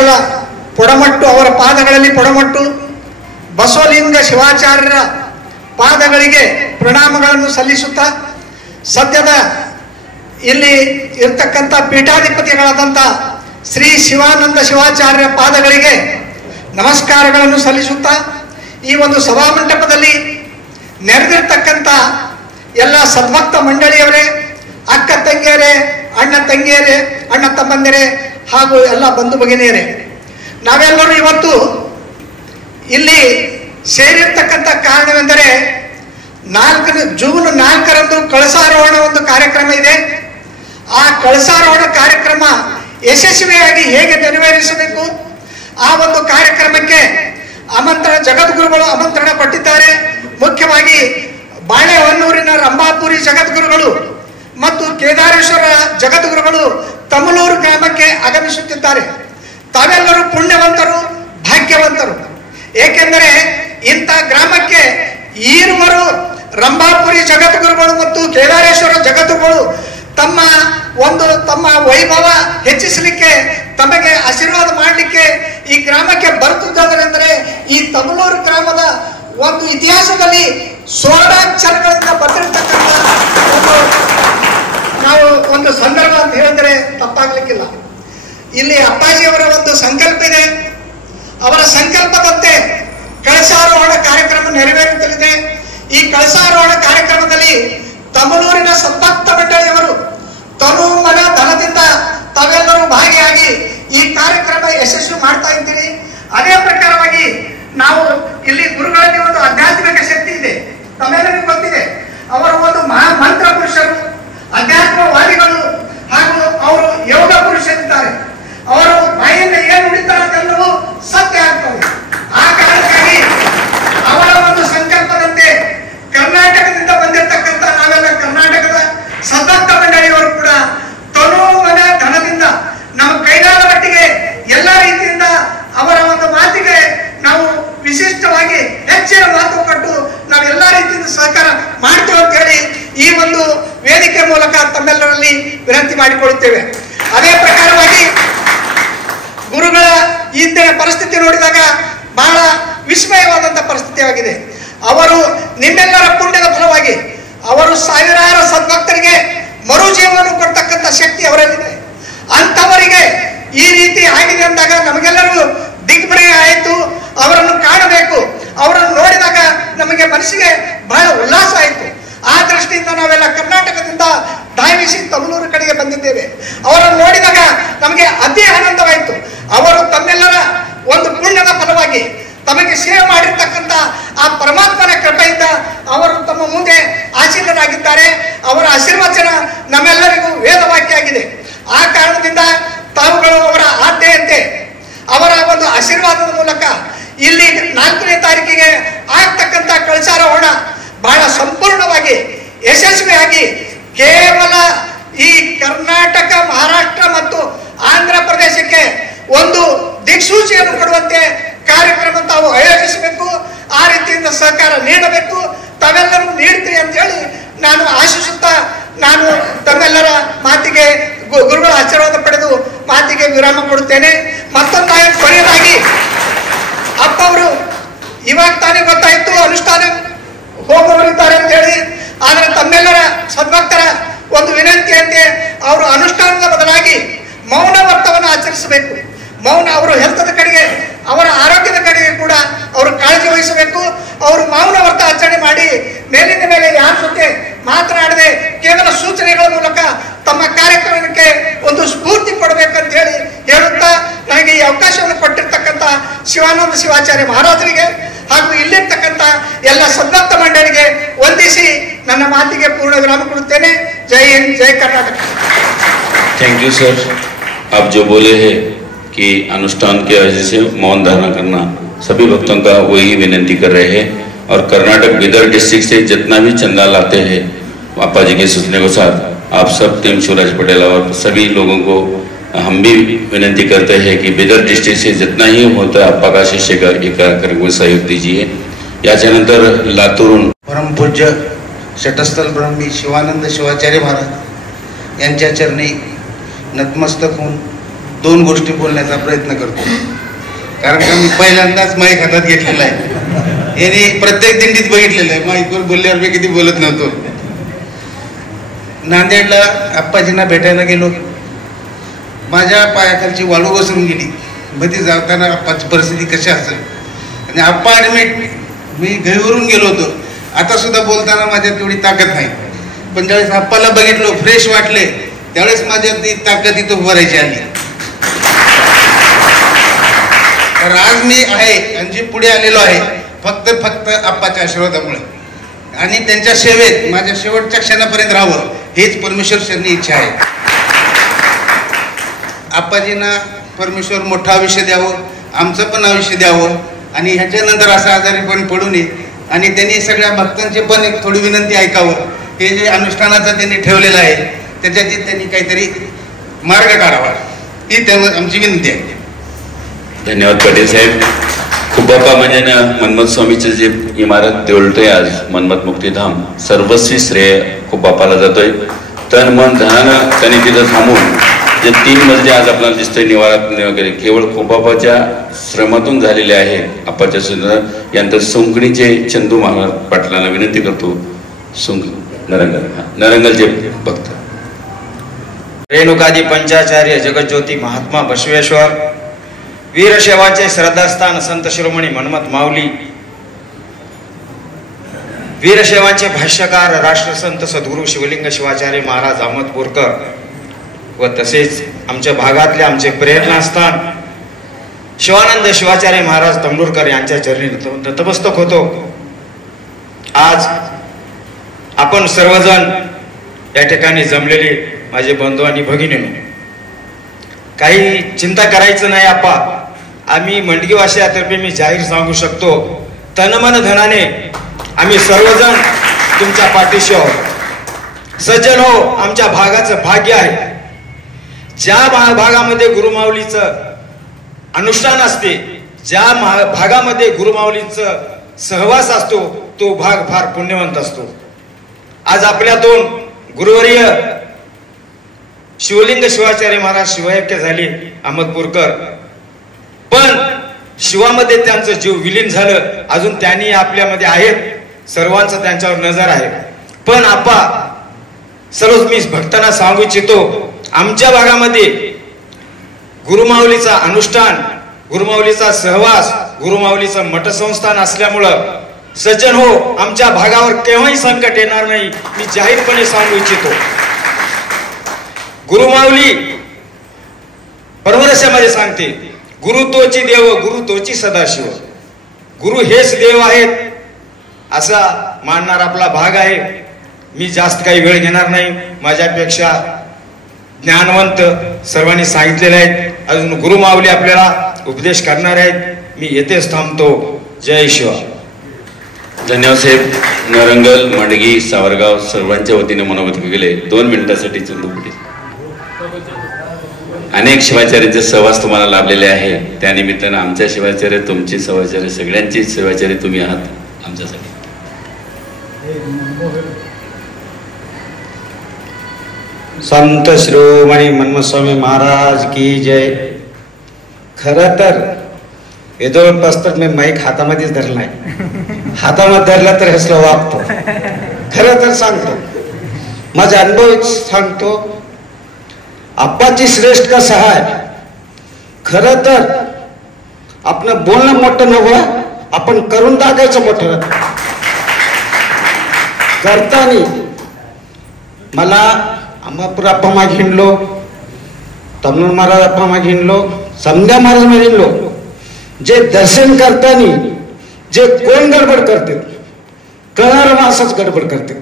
ಪೊಡಮಟ್ಟು, ಅವರ ಪಾದಗಳಲ್ಲಿ ಪೊಡಮಟ್ಟು, ಬಸವಲಿಂಗ ಶಿವಾಚಾರ್ಯರ ಪಾದಗಳಿಗೆ ಪ್ರಣಾಮಗಳನ್ನು ಸಲ್ಲಿಸುತ್ತಾ, ಸದ್ಯದ ಇಲ್ಲಿ ಇರ್ತಕ್ಕಂಥ ಪೀಠಾಧಿಪತಿಗಳಾದಂಥ ಶ್ರೀ ಶಿವಾನಂದ ಶಿವಾಚಾರ್ಯ ಪಾದಗಳಿಗೆ ನಮಸ್ಕಾರಗಳನ್ನು ಸಲ್ಲಿಸುತ್ತಾ, ಈ ಒಂದು ಸಭಾಮಂಟಪದಲ್ಲಿ ನೆರೆದಿರ್ತಕ್ಕಂಥ ಎಲ್ಲ ಸದ್ಭಕ್ತ ಮಂಡಳಿಯವರೇ, ಅಕ್ಕ ತಂಗಿಯರೇ, ಅಣ್ಣ ತಂಗಿಯರೇ, ಅಣ್ಣ ತಮ್ಮಂದಿರೇ ಹಾಗೂ ಎಲ್ಲ ಬಂಧು ಭಗಿನಿಯರೇ, ನಾವೆಲ್ಲರೂ ಇವತ್ತು ಇಲ್ಲಿ ಸೇರಿರ್ತಕ್ಕಂಥ ಕಾರಣವೆಂದರೆ ಜೂನ್ 4ರಂದು ಕಳಸಾರೋಹಣ ಒಂದು ಕಾರ್ಯಕ್ರಮ ಇದೆ. ಆ ಕಳಸಾರೋಹಣ ಕಾರ್ಯಕ್ರಮ ಯಶಸ್ವಿಯಾಗಿ ಹೇಗೆ ನೆರವೇರಿಸಬೇಕು, ಆ ಒಂದು ಕಾರ್ಯಕ್ರಮಕ್ಕೆ ಜಗದ್ಗುರುಗಳು ಆಮಂತ್ರಣ ಕೊಟ್ಟಿದ್ದಾರೆ. ಮುಖ್ಯವಾಗಿ ಬಾಳೆಹೊನ್ನೂರಿನ ರಂಭಾಪುರಿ ಜಗದ್ಗುರುಗಳು ಮತ್ತು ಕೇದಾರೇಶ್ವರ ಜಗದ್ಗುರುಗಳು ತಮಲೂರು ಗ್ರಾಮಕ್ಕೆ ಆಗಮಿಸುತ್ತಿದ್ದಾರೆ. ತಾವೆಲ್ಲರೂ ಪುಣ್ಯವಂತರು, ಭಾಗ್ಯವಂತರು. ಏಕೆಂದರೆ ಇಂಥ ಗ್ರಾಮಕ್ಕೆ ಈರುವರು ರಂಭಾಪುರಿ ಜಗದ್ಗುರುಗಳು ಮತ್ತು ಕೇದಾರೇಶ್ವರ ಜಗದ್ಗುರುಗಳು ತಮ್ಮ ವೈಭವ ಹೆಚ್ಚಿಸಲಿಕ್ಕೆ, ತಮಗೆ ಆಶೀರ್ವಾದ ಮಾಡಲಿಕ್ಕೆ ಈ ಗ್ರಾಮಕ್ಕೆ ಬರುತ್ತಿದ್ದಾರೆಂದರೆ ಈ ತಮಲೂರು ಗ್ರಾಮದ ಒಂದು ಇತಿಹಾಸದಲ್ಲಿ ಸ್ವರ್ಣಾಕ್ಷರಗಳಿಂದ ಬರೆದಿರ್ತಕ್ಕಂಥ ಒಂದು ಸಂದರ್ಭ ಅಂತ ಹೇಳಿದ್ರೆ ತಪ್ಪಾಗ್ಲಿಕ್ಕಿಲ್ಲ. ಇಲ್ಲಿ ಅಪ್ಪಾಜಿಯವರ ಒಂದು ಸಂಕಲ್ಪ ಇದೆ. ಅವರ ಸಂಕಲ್ಪದಂತೆ ಕಳಸಾರೋಹಣ ಕಾರ್ಯಕ್ರಮ ನೆರವೇರುತ್ತಲಿದೆ. ಈ ಕಳಸಾರೋಹಣ ಕಾರ್ಯಕ್ರಮದಲ್ಲಿ ತಮಲೂರಿನ ಸದ್ಭಕ್ತ ಮಂಡಳಿಯವರು ತನು ಮನ ಧನದಿಂದ ತಾವೆಲ್ಲರೂ ಭಾಗಿಯಾಗಿ ಈ ಕಾರ್ಯಕ್ರಮ ಯಶಸ್ವಿ ಮಾಡ್ತಾ ಇದ್ದೀರಿ. ಅದೇ ಪ್ರಕಾರವಾಗಿ ನಾವು ಇಲ್ಲಿ ಗುರುಗಳಲ್ಲಿ ಒಂದು ಆಧ್ಯಾತ್ಮಿಕ ಶಕ್ತಿ ಇದೆ, ತಮ್ಮೆಲ್ಲರಿಗೂ ಗೊತ್ತಿದೆ. ಅವರು ಒಂದು ಮಂತ್ರ ಪುರುಷರು, ಅಧ್ಯಾತ್ಮವಾದಿಗಳು ಹಾಗೂ ಅವರು ಯೋಗ ಪುರುಷರಿದ್ದಾರೆ. ಅವರು ಬಾಯಿಂದ ಏನು ನುಡಿತಾರೆಲ್ಲವೂ ಸತ್ಯ ಆಗ್ತವೆ. ಆ ಕಾರಣಕ್ಕಾಗಿ ಅವರ ಒಂದು ಸಂಕಲ್ಪದಂತೆ ಕರ್ನಾಟಕದಿಂದ ಬಂದಿರತಕ್ಕಂಥ ನಾವೆಲ್ಲ ಕರ್ನಾಟಕದ ಸದ್ಭಕ್ತ ಮಂಡಳಿಯವರು ಕೂಡ ತನು ಮನ ಧನದಿಂದ ನಮ್ಮ ಕೈಲಾದ ಮಟ್ಟಿಗೆ ಎಲ್ಲ ರೀತಿಯಿಂದ ಅವರ ಒಂದು ಮಾತಿಗೆ ನಾವು ವಿಶಿಷ್ಟವಾಗಿ ಹೆಚ್ಚಿನ ಮಾತು ಕೊಟ್ಟು ನಾವೆಲ್ಲ ರೀತಿಯಿಂದ ಸಹಕಾರ ಅಂದಾಗ ನಮಗೆಲ್ಲರೂ ದಿಗ್ಭ್ರಮೆ ಆಯಿತು. ಅವರನ್ನು ಕಾಣಬೇಕು, ಅವರನ್ನು ನೋಡಿದಾಗ ನಮಗೆ ಮನಸ್ಸಿಗೆ ಬಹಳ ಉಲ್ಲಾಸ ಆಯಿತು. ಆ ದೃಷ್ಟಿಯಿಂದ ನಾವೆಲ್ಲ ಕರ್ನಾಟಕದಿಂದ ಧಾವಿಸಿ ತಮಿಳೂರು ಕಡೆಗೆ ಬಂದಿದ್ದೇವೆ. ಅವರನ್ನು ನೋಡಿದಾಗ ನಮಗೆ ಅತಿ ಆನಂದವಾಯಿತು. ಅವರು ತಮ್ಮೆಲ್ಲರ ಒಂದು ಪುಣ್ಯದ ಫಲವಾಗಿ ತಮಗೆ ಸೇವೆ ಮಾಡಿರ್ತಕ್ಕಂಥ ಆ ಪರಮಾತ್ಮನ ಕೃಪೆಯಿಂದ ಅವರು ತಮ್ಮ ಮುಂದೆ ಆಸೀನರಾಗಿದ್ದಾರೆ. ಅವರ ಆಶೀರ್ವಚನ ನಮ್ಮೆಲ್ಲರಿಗೂ ವೇದವಾಕ್ಯ ಆಗಿದೆ. ಆ ಕಾರಣದಿಂದ ತಾವುಗಳು ಅವರ ಆಜ್ಞೆಯಂತೆ ಅವರ ಒಂದು ಆಶೀರ್ವಾದದ ಮೂಲಕ ಇಲ್ಲಿ 4ನೇ ತಾರೀಕಿಗೆ ಆಗ್ತಕ್ಕಂಥ ಕಳಸಾರೋಹಣ ಬಹಳ ಸಂಪೂರ್ಣವಾಗಿ ಯಶಸ್ವಿಯಾಗಿ ಕೇವಲ ಈ ಕರ್ನಾಟಕ, ಮಹಾರಾಷ್ಟ್ರ ಮತ್ತು ಆಂಧ್ರ ಪ್ರದೇಶಕ್ಕೆ ಒಂದು ದಿಕ್ಸೂಚಿಯನ್ನು ಕೊಡುವಂತೆ ಕಾರ್ಯಕ್ರಮ ತಾವು ಆಯೋಜಿಸಬೇಕು. ಆ ರೀತಿಯಿಂದ ಸಹಕಾರ ನೀಡಬೇಕು. ತಾವೆಲ್ಲರೂ ನೀಡ್ತೀರಿ ಅಂತ ಹೇಳಿ ನಾನು ಆಶಿಸುತ್ತಾ ನಾನು ತಮ್ಮೆಲ್ಲರ ಮಾತಿಗೆ ಗುರುಗಳ ಆಶೀರ್ವಾದ ಪಡೆದು ಮಾತಿಗೆ ವಿರಾಮ ಕೊಡುತ್ತೇನೆ. ಮತ್ತೊಂದು ಕೊನೆಯದಾಗಿ ಅಪ್ಪ ಅವರು ಇವಾಗ ತಾನೇ ಗೊತ್ತಾಯ್ತು ಅನುಷ್ಠಾನ ಹೋಗುವವರಿದ್ದಾರೆ ಅಂತ ಹೇಳಿ. ಆದರೆ ತಮ್ಮೆಲ್ಲರ ಸದ್ಭಕ್ತರ ಒಂದು ವಿನಂತಿಯಂತೆ ಅವರು ಅನುಷ್ಠಾನದ ಬದಲಾಗಿ ಮೌನ ವ್ರತವನ್ನು ಆಚರಿಸಬೇಕು. ಮೌನ ಅವರು ಹೆಲ್ತದ ಕಡೆಗೆ, ಅವರ ಆರೋಗ್ಯದ ಕಡೆಗೆ ಕೂಡ ಅವರು ಕಾಳಜಿ ವಹಿಸಬೇಕು. ಅವರು ಮೌನ ವ್ರತ ಆಚರಣೆ ಮಾಡಿ ಮೇಲಿಂದ ಮೇಲೆ ಯಾರ ಜೊತೆ ಮಾತನಾಡದೆ ಕೇವಲ ಸೂಚನೆಗಳ ಮೂಲಕ ತಮ್ಮ ಕಾರ್ಯಕ್ರಮಕ್ಕೆ ಒಂದು ಸ್ಫೂರ್ತಿ ಕೊಡಬೇಕಂತ ಹೇಳಿ ಹೇಳುತ್ತಾ ನನಗೆ ಈ ಅವಕಾಶವನ್ನು ಕೊಟ್ಟಿರ್ತಕ್ಕಂಥ ಶಿವಾನಂದ ಶಿವಾಚಾರ್ಯ ಮಹಾರಾಜರಿಗೆ ಹಾಗೂ ಇಲ್ಲಿರ್ತಕ್ಕಂಥ ಎಲ್ಲ ಸದ್ಭಕ್ತ ಮಂಡಳಿಗೆ ವಂದಿಸಿ ನನ್ನ ಮಾತಿಗೆ ಪೂರ್ಣ ವಿರಾಮ ಕೊಡುತ್ತೇನೆ. ಜೈ ಹಿಂದ್, ಜೈ ಕರ್ನಾಟಕ. Thank you sir. आप जो बोले हैं कि अनुष्ठान के वजह से मौन धारण करना, सभी भक्तों का वही विनंती कर रहे हैं. और कर्नाटक बीदर डिस्ट्रिक्ट से जितना भी चंदा लाते हैं पापा जी के सूचना के साथ आप सब टीम शिवराज पटेल और सभी लोगों को हम भी विनंती करते हैं कि बीदर डिस्ट्रिक्ट से जितना ही होता है आपा का शिष्य का एक कार्यक्रम को सहयोग दीजिए. याच्यानंतर लातूरून परमपूज्य शटस्थल ब्रह्मी शिवानंद शिवाचार्य महाराज यांच्या चरणी नतमस्तक होऊन 2 गोष्टी बोलण्याचा प्रयत्न करतो. कारण का मी पहिल्यांदाच माईक हातात घेतलेला आहे. यांनी प्रत्येक दिंडीत बघितलेलं आहे. माईकवर बोलल्यावर मी किती बोलत नव्हतो. नांदेडला आप्पाजींना भेटायला गेलो. माझ्या पायाखालची वाळू घसरून गेली. मध्ये जाताना आप्पाची परिस्थिती कशी असेल आणि आप्पा ॲडमिट. मी घरीवरून गेलो होतो. आता सुद्धा बोलताना माझ्यात तेवढी ताकद नाही. पण ज्यावेळेस आप्पाला बघितलो, फ्रेश वाटले, त्यावेळेस माझ्यात ती ताकद इथं उभारायची आली. तर आज मी आहे आणि जी पुढे आलेलो आहे फक्त आप्पाच्या आशीर्वादामुळे आणि त्यांच्या सेवेत माझ्या शेवटच्या क्षणापर्यंत राहावं हेच परमेश्वर शरणी इच्छा आहे. आप्पाजींना परमेश्वर मोठं आयुष्य द्यावं, आमचं पण आयुष्य द्यावं आणि ह्याच्यानंतर असं आजारी पण पडू नये. आणि त्यांनी सगळ्या भक्तांची पण एक थोडी विनंती ऐकावं. हे जे अनुष्ठानाचं त्यांनी ठेवलेलं आहे त्याच्याची त्यांनी काहीतरी मार्ग काढावा ही त्यामुळे आमची विनंती आहे. धन्यवाद पटेल साहेब. खूबापा म्हणजे ना मनमत स्वामीचं जे इमारत देवळतोय आज मनमत मुक्तीधाम, सर्वस्वी श्रेय खूबापाला जातोय. तन मन धनानं त्यांनी तिथं थांबून जे 3 मजले आज आपल्याला दिसतोय निवारात वगैरे केवळ खूबापाच्या श्रमातून झालेले आहे. आपाच्या सुद्धा यानंतर सुंकणीचे चंदू महाराज पाटलांना विनंती करतो. नरंगलचे भक्त रेणुकादी पंचाचार्य जगज्योती महात्मा बसवेश्वर वीरशैवाचे श्रद्धास्थान संत शिरोमणी मनमत माऊली, वीरशैवाचे भाष्यकार राष्ट्रसंत सद्गुरू शिवलिंग शिवाचार्य महाराज अहमदपूरकर व तसेच आमच्या भागातले आमचे प्रेरणास्थान शिवानंद शिवाचार्य महाराज तमलूरकर यांच्या चरणी नतमस्तक होतो. आज आपण सर्वजण या ठिकाणी जमलेले माझे बंधू आणि भगिनींनो, काही चिंता करायचं नाही. आप्पा आम्ही मंडगीवासियातर्फे मी जाहीर सांगू शकतो, तनमन धनाने आम्ही सर्वजण तुमच्या पाठीशी आहोत. सज्जन हो, आमच्या भागाचं भाग्य आहे. ज्या भागामध्ये गुरुमाऊलीचं अनुष्ठान असते, ज्या भागामध्ये गुरुमाऊलीचं सहवास असतो, तो भाग फार पुण्यवंत असतो. आज आपल्यातून गुरुवर्य शिवलिंग शिवाचार्य महाराज शिवयज्ञ झाले अहमदपूरकर, पण शिवामध्ये त्यांचं जीव विलीन झालं. अजून त्यांनी आपल्यामध्ये आहेत, सर्वांचं त्यांच्यावर नजर आहे. पण आपा सर्व मी भक्तांना सांगू इच्छितो, आमच्या भागामध्ये गुरुमाऊलीचा अनुष्ठान, गुरुमाऊलीचा सहवास, गुरुमाऊलीचं मठसंस्थान असल्यामुळं सज्जन हो, आमच्या भागावर केव्हाही संकट येणार नाही, मी जाहीरपणे सांगू इच्छितो. गुरुमाऊली परमरस्यामध्ये सांगते, गुरु तोची देव, गुरु तोची सदाशिव. गुरु हेच देव आहेत असा मानणार आपला भाग आहे. मी जास्त काही वेळ घेणार नाही. माझ्यापेक्षा ज्ञानवंत सर्वांनी सांगितलेले आहेत. अजून गुरुमाऊली आपल्याला उपदेश करणार आहेत. मी येथेच थांबतो. जय शिवा. धन्यवाद साहेब. नरंगल, मांडगी, सावरगाव सर्वांच्या वतीने मनोगत गेले. 2 मिनिटासाठी चंदूपुटी. अनेक शिवाचार्यांचे सहवास तुम्हाला लाभलेले आहे. त्यानिमित्तानं आमच्या शिवाचार्य, तुमची शिवाचार्य, सगळ्यांची शिवाचार्य तुम्ही आहात आमच्यासाठी. संत श्रोमणी मनमस्वामी महाराज की जय. खरं तर हे जवळपास तर मी माईक हातामध्येच धरला नाही. हातामध्ये धरला तर हसलं वागतो. खरं तर सांगतो, माझा अनुभव सांगतो. आप्पाची श्रेष्ठ कसं आहे, खरं तर आपण बोलणं मोठं नव्हतं, आपण करून टाकायचं मोठं. करताना मला अमापूर अप्पा मागे हिंडलो, तमनूर महाराज अप्पा मागे हिंडलो, समद्या महाराज मागे हिंडलो. जे दर्शन करताना जे कोण गडबड करते, कळणार माणसाच गडबड करते.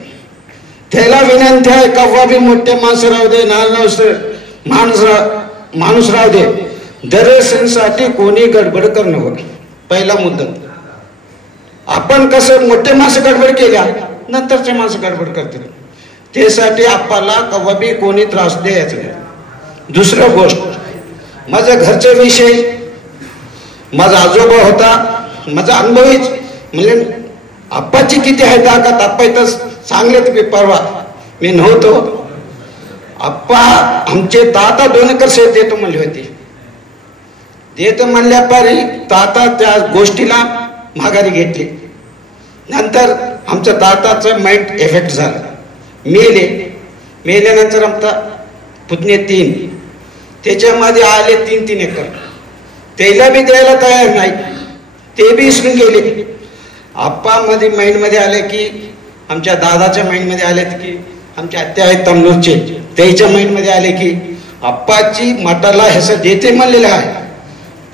त्याला विनंती आहे, कव्वा बी मोठे माणसं राहू दे, माणूस राहू दे, दर्शनसाठी कोणी गडबड करणं. पहिला मुद्दा. आपण कसं मोठे माणसं गडबड केल्या, नंतरचे माणसं गडबड करतील. त्यासाठी आपल्याला कव्वाबी कोणी त्रास द्यायचा नाही. दुसरं गोष्ट, माझ्या घरच्या विषयी माझा आजोबा होता, माझा अनुभवीच म्हणजे आप्पाची किती आहे ताकद. आप्पा इथं सांगले तुम्ही, परवा मी नव्हतो. आप्पा आमचे ताता 2 एकर शेत देतो म्हणले होते. देतो म्हणल्या पारी ताता त्या गोष्टीला माघारी घेतली. नंतर आमच्या ताताचं माइंड इफेक्ट झाला, मेल्यानंतर आमचा पुतणे 3, त्याच्यामध्ये आले 3-3 एकर. त्याला बी द्यायला तयार नाही, ते बी विसरून गेले. आप्पा मध्ये माइंडमध्ये आले की, आमच्या दादाच्या माइंडमध्ये आले की, आमच्या आत्या आहेत तमनूरचे, त्याच्या माइंडमध्ये आले की आप्पाची मठाला ह्याचं देते म्हणलेलं आहे,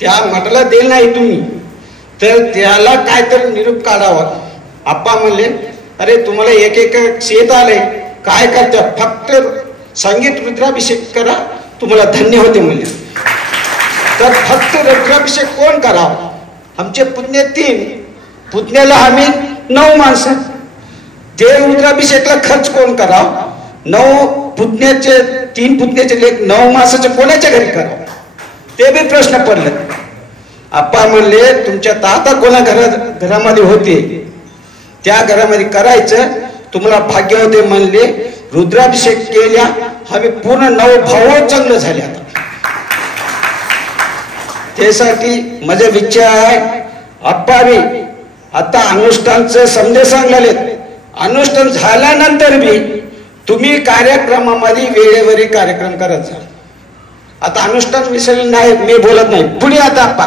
त्या मठाला दिलं नाही तुम्ही, तर त्याला काहीतरी निरूप काढावा. आप्पा म्हणले, अरे तुम्हाला 1 एकर शेत आले, काय करता, फक्त संगीत रुद्राभिषेक करा, तुम्हाला धन्य होते म्हणले. तर फक्त रुद्राभिषेक कोण करावं? आमचे पुतणे 3, पुतण्याला आम्ही 9 माणसं. ते रुद्राभिषेकला खर्च कोण करावं? 9 पुतण्याचे 3 पुतण्याचे लेख 9 माणसाचे कोणाच्या घरी करावं? ते बी प्रश्न पडले. आप्पा म्हणले, तुमच्या ताता कोणा घरामध्ये होते, त्या घरामध्ये करायचं, तुम्हाला भाग्य होते म्हणले. रुद्राभिषेक केल्या, आम्ही पूर्ण 9 भाऊ चांगलं झाले. आता त्यासाठी माझा विचार आहे, आप्पा बी आता अनुष्ठानचं समजे सांगले. अनुष्ठान झाल्यानंतर बी तुम्ही कार्यक्रमामध्ये वेळेवरी कार्यक्रम करायचा. आता अनुष्ठान विषय नाही, मी बोलत नाही. पुढे आता आप्पा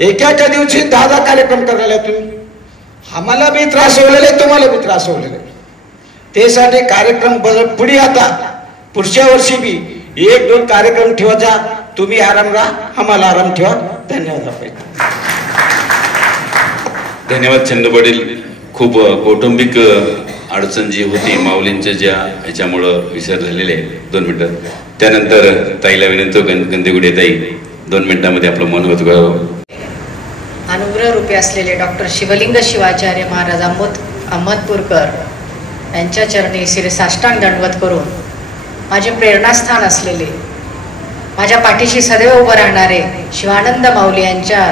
एका दिवशी 10 कार्यक्रम करायला तुम्ही, आम्हाला बी त्रास होलेला आहे, तुम्हाला बी त्रास होलेला आहे. त्यासाठी कार्यक्रम पुढे आता पुढच्या वर्षी बी 1-2 कार्यक्रम ठेवायचा. तुम्ही आराम राहा, आम्हाला आराम ठेवा. धन्यवाद. धन्यवाद चंदू पाटील. खूप कौटुंबिक अडचण जी होती माऊलींच्या, ज्या ह्याच्यामुळं विसर झालेले आहे. 2 मिनिटं. त्यानंतर ताईला विनंती, गंदेगुडे ताई 2 मिनिटांमध्ये आपलं मनोगत करावं. अनुग्रह रूपे असलेले डॉक्टर शिवलिंग शिवाचार्य महाराज अहमदपूरकर यांच्या चरणी शिरसाष्टांग दंडवत करून, माझे प्रेरणास्थान असलेले, माझ्या पाठीशी सदैव उभं राहणारे शिवानंद माऊली यांच्या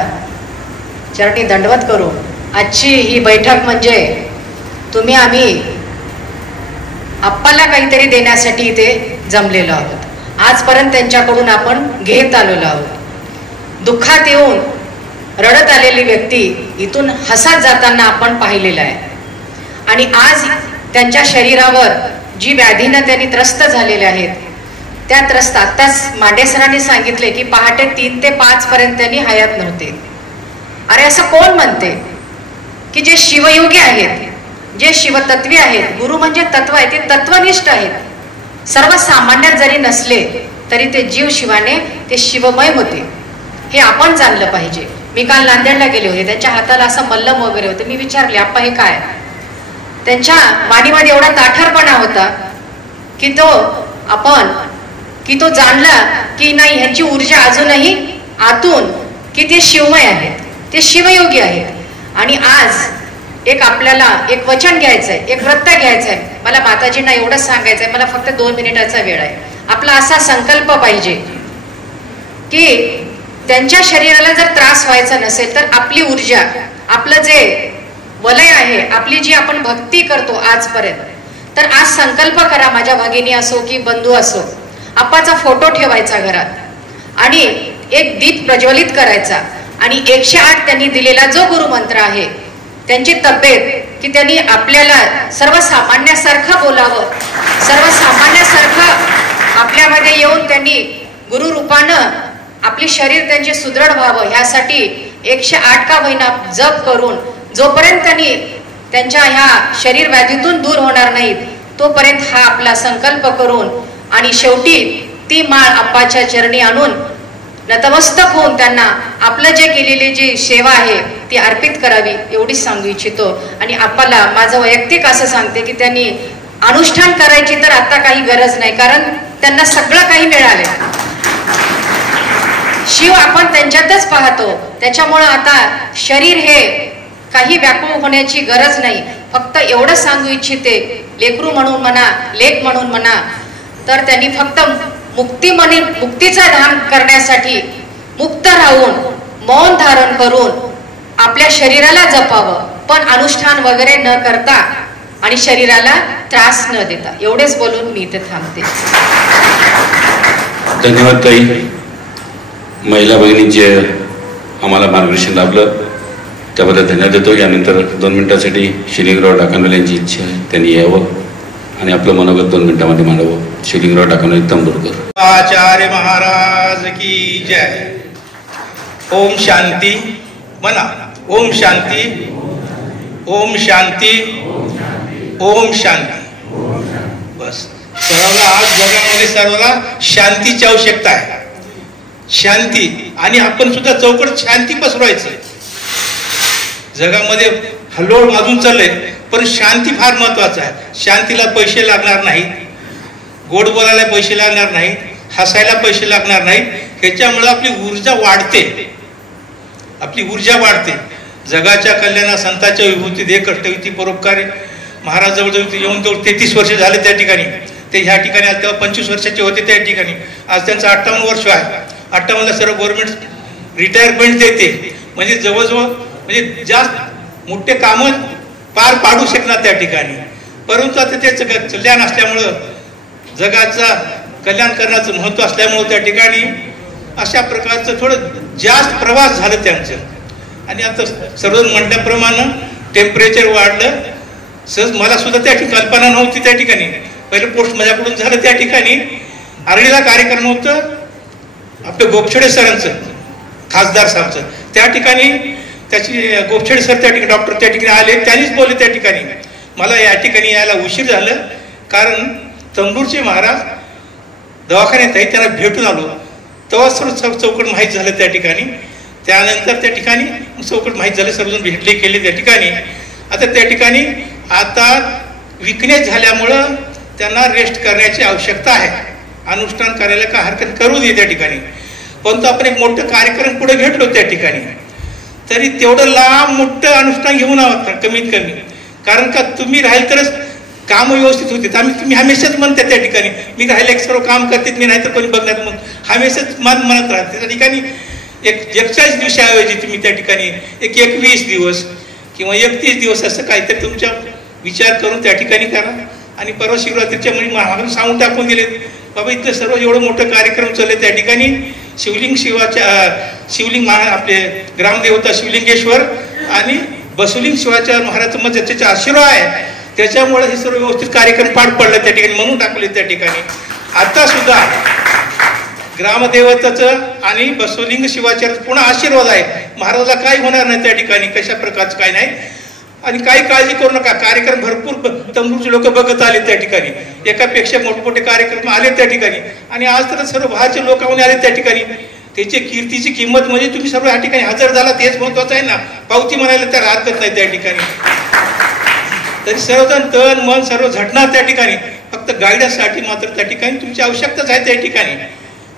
चरणी दंडवत करून, आजची ही बैठक म्हणजे तुम्ही आम्ही आप्पाला काहीतरी देण्यासाठी इथे जमलेलो आहोत. आजपर्यंत त्यांच्याकडून आपण घेत आलेलो आहोत. दुःखात येऊन रडत आलेली व्यक्ती इथून हसत जाताना आपण पाहिलेलं आहे. आणि आज त्यांच्या शरीरावर जी व्याधीनं त्यांनी त्रस्त झालेले आहेत, त्या त्रस्त. आत्ताच मांडे सरांनी सांगितले की पहाटे 3 ते 5 पर्यंत त्यांनी हयात नव्हते. अरे असं कोण म्हणते की जे शिवयोगी आहेत, जे शिवतत्वी आहेत, गुरु म्हणजे तत्व आहे, ते तत्वनिष्ठ आहेत, सर्वसामान्य जरी नसले तरी ते जीव शिवाने ते शिवमय होते, हे आपण जाणलं पाहिजे. मी काल नांदेडला गेले होते, त्यांच्या हाताला असं मल्लम वगैरे होते. मी विचारले आप्पा हे काय? त्यांच्या वाणीमध्ये एवढा ताठरपणा होता की तो जाणला की नाही, ह्यांची ऊर्जा अजूनही आतून की ते शिवमय आहेत, ते शिवयोगी आहेत. आणि आज आपल्याला एक वचन घ्यायचंय, एक व्रत घ्यायचंय. मला माताजींना एवढंच सांगायचंय, मला फक्त 2 मिनिटाचा वेळ आहे. आपला असा संकल्प पाहिजे की त्यांच्या शरीराला जर त्रास व्हायचा नसेल तर आपली ऊर्जा, आपलं जे वलय आहे, आपली जी आपण भक्ती करतो आजपर्यंत, तर आज संकल्प करा, माझ्या भगिनी असो की बंधू असो, आप्पाचा फोटो ठेवायचा घरात आणि एक दीप प्रज्वलित करायचा आणि 108 त्यांनी दिलेला जो गुरुमंत्र आहे, त्यांची तब्येत की त्यांनी आपल्याला सर्वसामान्यासारखं बोलावं, सर्वसामान्यासारखं आपल्यामध्ये येऊन त्यांनी गुरु रूपानं आपली शरीर त्यांचे सुदृढ व्हावं, ह्यासाठी 108 का महिना जप करून जोपर्यंत त्यांनी त्यांच्या ह्या शरीर व्याधीतून दूर होणार नाहीत तोपर्यंत हा आपला संकल्प करून आणि शेवटी ती माळ आप्पाच्या चरणी आणून नतमस्तक होऊन त्यांना आपलं जे केलेली जी सेवा आहे ती अर्पित करावी, एवढीच सांगू इच्छितो. आणि आप्पाला माझं वैयक्तिक असं सांगते की त्यांनी अनुष्ठान करायची तर आता काही गरज नाही, कारण त्यांना सगळं काही मिळाले. शिव आपण त्यांच्यातच पाहतो, त्याच्यामुळं आता शरीर हे काही व्याकुळ होण्याची गरज नाही. फक्त एवढं सांगू इच्छिते, लेकरू म्हणून म्हणा, लेक म्हणून म्हणा, तर त्यांनी फक्त मुक्तीचा ध्यान करण्यासाठी मुक्त राहून मौन धारण करून आपल्या शरीराला जपावं, पण अनुष्ठान वगैरे न करता आणि शरीराला त्रास न देता. एवढेच बोलून मी इथे थांबते. धन्यवाद ताई. महिला भगिनींचे आम्हाला मार्गदर्शन लाभलं त्याबद्दल धन्यवाद देतो. यानंतर 2 मिनिटांसाठी शिवलिंगराव डाकणवाले यांची इच्छा आहे, त्यांनी यावं आणि आपलं मनोगत 2 मिनिटांमध्ये मांडावं. शिवलिंगराव डाकणवाले तंबूरकर. आचार्य महाराज की जय. ओम शांती म्हणा. ओम शांती, ओम शांती, ओम शांती. बस सर्वांना आज जगामध्ये सर्वांना शांतीची आवश्यकता आहे. शांती, आणि आपण सुद्धा चौकट शांती पसरवायचं. जगामध्ये हल्लोळ अजून चाललंय, पण शांती फार महत्वाचं आहे. शांतीला पैसे लागणार नाहीत, गोड बोलायला पैसे लागणार नाहीत, हसायला पैसे लागणार नाहीत. ह्याच्यामुळे आपली ऊर्जा वाढते, आपली ऊर्जा वाढते. जगाच्या कल्याणा संतांच्या विभूती दे कष्टविती परोपकारी. महाराज जवळजवळ येऊन जवळ 33 वर्ष झाले त्या ठिकाणी. ते ह्या ठिकाणी आले तेव्हा 25 वर्षाचे होते त्या ठिकाणी. आज त्यांचं 58 वर्ष आहे. 58ला सर्व गव्हर्नमेंट रिटायरमेंट देते, म्हणजे जवळजवळ म्हणजे जास्त मोठे कामं पार पाडू शकणार त्या ठिकाणी. परंतु आता ते कल्याण असल्यामुळं, जगाचा कल्याण करण्याचं महत्त्व असल्यामुळं त्या ठिकाणी अशा प्रकारचं थोडं जास्त प्रवास झालं त्यांचं. आणि आता सर्व म्हटल्याप्रमाणे टेम्परेचर वाढलं. सहज मला सुद्धा त्या ठिकाणी कल्पना नव्हती. त्या ठिकाणी पहिलं पोस्ट माझ्याकडून झालं. त्या ठिकाणी आरडीला कार्यक्रम होतं आपलं गोपछडे सरांचं, खासदार साहेबचं. त्या ठिकाणी त्याची गोपछडे सर त्या ठिकाणी डॉक्टर त्या ठिकाणी आले, त्यांनीच बोलले त्या ठिकाणी. मला या ठिकाणी यायला उशीर झालं, कारण तंबूरचे महाराज दवाखान्यात आहे, त्यांना भेटून आलो. तेव्हा सर्व चौकट माहीत झालं त्या ठिकाणी. त्यानंतर त्या ठिकाणी चौकट माहीत झालं, सर्वजण भेटले केले त्या ठिकाणी. आता त्या ठिकाणी आता विकनेस झाल्यामुळं त्यांना रेस्ट करण्याची आवश्यकता आहे. अनुष्ठान करायला काय हरकत करू दे त्या ठिकाणी. परंतु आपण एक मोठं कार्यक्रम पुढे घेतलो त्या ठिकाणी, तरी तेवढं लांब मोठं अनुष्ठान घेऊन आहोत कमीत कमी. कारण का तुम्ही राहील तरच काम व्यवस्थित होते. तुम्ही हमेशाच म्हणते त्या ठिकाणी मी राहिले एक सर्व काम करते, मी नाही तर कोणी बघण्यात मग हमेशाच म्हणत राहते. त्या ठिकाणी एक 41 दिवसाऐवजी तुम्ही त्या ठिकाणी एक 21 दिवस किंवा 31 दिवस असं काहीतरी तुमच्या विचार करून त्या ठिकाणी करा. आणि परवा शिवरात्रीच्या मुली महाराज सांगून टाकून दिले, बाबा इथं सर्व एवढं मोठं कार्यक्रम चालले. त्या ठिकाणी शिवलिंग आपले ग्रामदेवता शिवलिंगेश्वर आणि बसवलिंग शिवाच्या महाराजचं मध्ये त्याचा आशीर्वाद आहे. त्याच्यामुळे हे सर्व व्यवस्थित कार्यक्रम पार पडला त्या ठिकाणी, म्हणून टाकले त्या ठिकाणी. आता सुद्धा ग्रामदेवताचं आणि बसवलिंग शिवाचार्य पुन्हा आशीर्वाद आहे. महाराजाला काही होणार नाही त्या ठिकाणी, कशा प्रकारचं काही नाही. आणि काही काळजी करू नका. कार्यक्रम भरपूर तंबूरचे लोक बघत आले त्या ठिकाणी, एकापेक्षा मोठमोठे कार्यक्रम आले त्या ठिकाणी. आणि आज तर सर्व भाचे लोक आले त्या ठिकाणी. त्याची कीर्तीची किंमत म्हणजे तुम्ही सर्व या ठिकाणी हजर झाला, तेच महत्वाचं आहे ना. पावती म्हणायला तर हरकत नाही त्या ठिकाणी. तरी सर्वजण तन मन सर्व झटणार त्या ठिकाणी. फक्त गायडन्ससाठी मात्र त्या ठिकाणी तुमची आवश्यकताच आहे त्या ठिकाणी.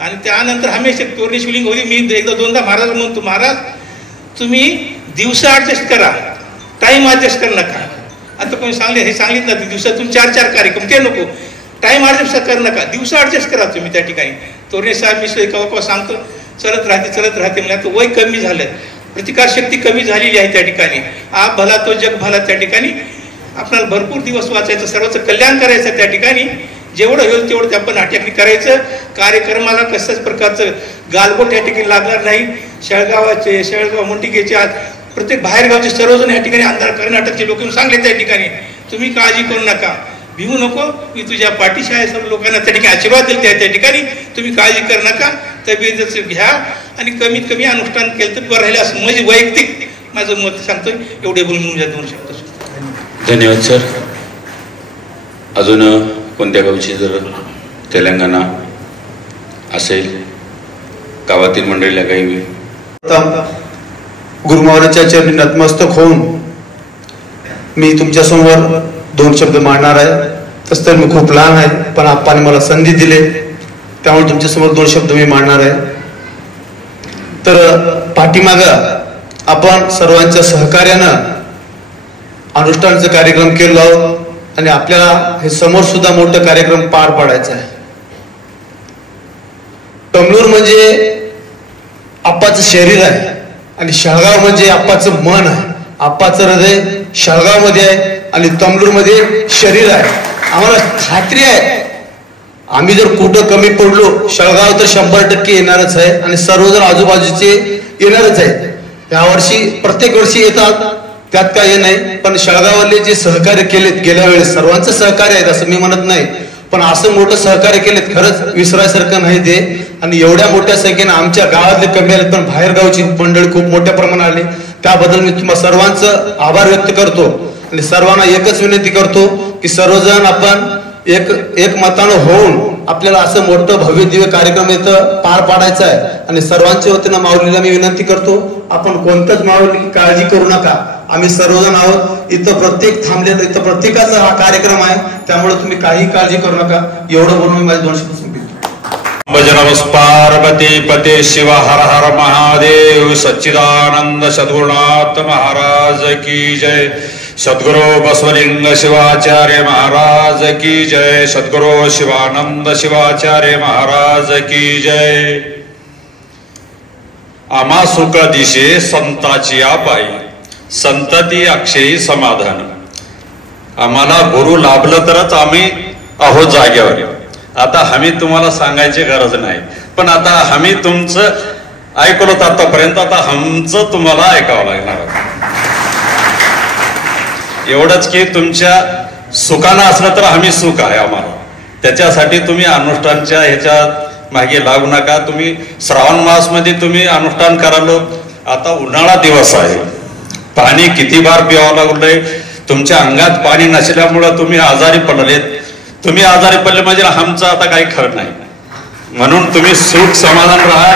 आणि त्यानंतर हमेशा तोरणी शिवलिंग होती. मी एकदा दोनदा महाराज म्हणतो, महाराज तुम्ही दिवसा ऍडजस्ट करा, टाइम ऍडजस्ट करू नका. आता कोणी हे सांगितलं ना दिवसातून 4-4 कार्यक्रम, ते नको. टाइम ऍडजस्ट करू नका, दिवसा ऍडजस्ट करा तुम्ही त्या ठिकाणी. तोरणे साहेब मी केव्हा सांगतो, चलत राहते म्हणजे आता वय कमी झालं, प्रतिकारशक्ती कमी झालेली आहे त्या ठिकाणी. आप भला तो जग भला त्या ठिकाणी. आपल्याला भरपूर दिवस वाचायचं, सर्वचं कल्याण करायचं त्या ठिकाणी. जेवढं होईल तेवढं ते आपण नाट्यातली करायचं. कार्यक्रमाला कशाच प्रकारचं गालबोट या ठिकाणी लागणार नाही. शेळगाव मुंडिकेचे आज प्रत्येक बाहेरगावचे सर्वजण या ठिकाणी आमदार कर्नाटकचे लोक सांगले त्या ठिकाणी. तुम्ही काळजी करू नका, भिवू नको, मी तुझ्या पाठीशी आहे. सर्व लोकांना त्या ठिकाणी आशीर्वाद दिले त्या ठिकाणी. तुम्ही काळजी करू नका, तब्येत घ्या आणि कमीत कमी अनुष्ठान केलं तर बरं राहिलं असं म्हणजे वैयक्तिक माझं मत सांगतोय. एवढे बोलून तुमच्या 2 शब्द. धन्यवाद सर. अजून कोणत्या गावची जर तेलंगणा असेल, गावातील मंडळीला काही गुरुमावराच्या चरणी नतमस्तक होऊन मी तुमच्या समोर 2 शब्द मांडणार आहे. तसं तर मी खूप लहान आहे, पण आप्पाने मला संधी दिली, त्यामुळे तुमच्या समोर 2 शब्द मी मांडणार आहे. तर पाठीमागं आपण सर्वांच्या सहकार्यानं अनुष्ठानाचा कार्यक्रम केला आहोत आणि आपल्याला हे समोर सुद्धा मोठा कार्यक्रम पार पाडायचा आहे. तमलूर म्हणजे आप्पाचं शरीर आहे आणि शेळगाव म्हणजे आप्पाचं मन आहे. आप्पाचं हृदय शेळगाव मध्ये आहे आणि तमलूर मध्ये शरीर आहे. आम्हाला खात्री आहे, आम्ही जर कुठं कमी पडलो, शेळगाव तर 100% येणारच आहे आणि सर्वजण आजूबाजूचे येणारच आहे. यावर्षी प्रत्येक वर्षी येतात, त्यात काही नाही. पण शेळगावले जे सहकार्य केलेत गेल्या वेळेस, सर्वांचं सहकार्य आहे असं मी म्हणत नाही, पण असं मोठं सहकार्य केलेत खरंच विसरायसारखं नाही ते. आणि एवढ्या मोठ्या संख्येनं आमच्या गावातले कमी आले, पण बाहेरगावची मंडळी खूप मोठ्या प्रमाणात आली. त्याबद्दल मी तुम्हा सर्वांचं आभार व्यक्त करतो आणि सर्वांना एकच विनंती करतो की सर्वजण आपण एक मतानं होऊन आपल्याला असं मोठं भव्य दिव्य कार्यक्रम इथं पार पाडायचा आहे. आणि सर्वांच्या वतीनं माऊलीला मी विनंती करतो, आपण कोणतंच माऊली काळजी करू नका, आम्ही सर्वजण आहोत इथं. प्रत्येक थांबलेलं इथं प्रत्येकाचा हा कार्यक्रम आहे, त्यामुळे तुम्ही काही काळजी करू नका. एवढं बोलून मी माझे 2 शब्द संपवितो. भजनमस पार्वती पते शिव हर हर महादेव. सच्चिदानंद सद्गुरुनाथ महाराज की जय. सद्गुरु बसवलिंग शिवाचार्य महाराज की जय. सद्गुरु शिवानंद शिवाचार्य महाराज की जय. आम्हा सुख दिशे संताची पायी, संतती अक्षयी समाधान. आम्हाला गुरु लाभलं तरच आम्ही आहोत जागेवर. आता आम्ही तुम्हाला सांगायची गरज नाही, पण आता आम्ही तुमचं ऐकलो आतापर्यंत, आता आमचं तुम्हाला ऐकावं लागणार. एवढंच की तुमच्या सुखानं असलं तर आम्ही सुख आहे आम्हाला. त्याच्यासाठी तुम्ही अनुष्ठानच्या ह्याच्यात मागे लागू नका. तुम्ही श्रावण मास मध्ये तुम्ही अनुष्ठान करालो. आता उन्हाळा दिवस आहे, पाणी किती बार प्यावं लागलंय. तुमच्या अंगात पाणी नसल्यामुळं तुम्ही आजारी पडलेत. तुम्ही आजारी पडले म्हणजे आमचं आता काही खरं नाही. म्हणून तुम्ही सुख समाधान राहा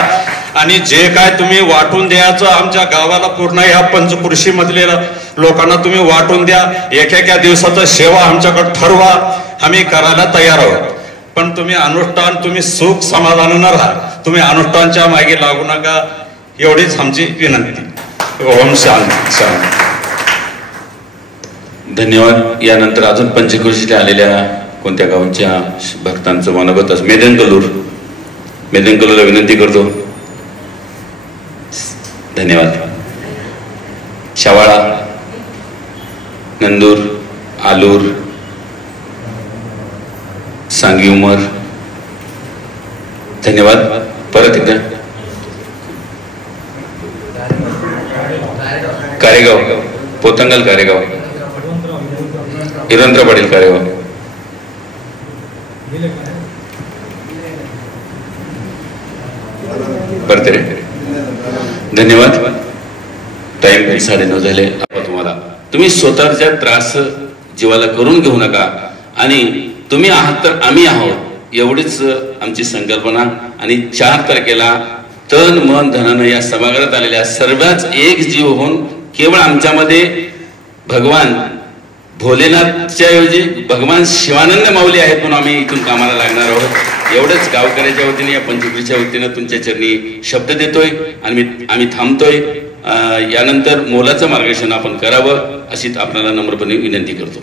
आणि जे काय तुम्ही वाटून द्यायचं आमच्या गावाला पूर्ण ह्या पंचकृषी मधल्या लोकांना तुम्ही वाटून द्या. एकेका दिवसाचं सेवा आमच्याकडे ठरवा, आम्ही करायला तयार आहोत. पण तुम्ही अनुष्ठान तुम्ही सुख समाधानानं राहा. तुम्ही अनुष्ठानच्या मागे लागू नका, एवढीच आमची विनंती. ओम शांती शांती. धन्यवाद. यानंतर अजून पंचकृषीला आलेल्या कोणत्या गावांच्या भक्तांचं मनोगत असं मेदनकलूरला विनंती करतो. धन्यवाद. शवाळा, नंदूर, आलूर, सांगी उमर. धन्यवाद. परत एकदा कारेगाव, पोतंगल कारेगाव, इरंद्र पाटील कारेगाव. बरं, धन्यवाद. टाइम 9:30 झाले. तुम्हाला तुम्ही स्वतःच्या त्रास जीवाला करून घेऊ नका आणि तुम्ही आहात तर आम्ही आहोत एवढीच आमची संकल्पना. आणि 4 तारखेला तन मन धनानं या सभागृहात आलेल्या सर्वच एक जीव होऊन केवळ आमच्यामध्ये भगवान भोलेनाथच्या ऐवजी भगवान शिवानंद माऊली आहेत म्हणून आम्ही इथून कामाला लागणार आहोत. एवढंच गावकऱ्याच्या वतीने या पंचक्रीच्या वतीनं तुमच्या चरणी शब्द देतोय आणि आम्ही थांबतोय. यानंतर मोलाचं मार्गदर्शन आपण करावं अशी आपल्याला नम्रपणे विनंती करतो.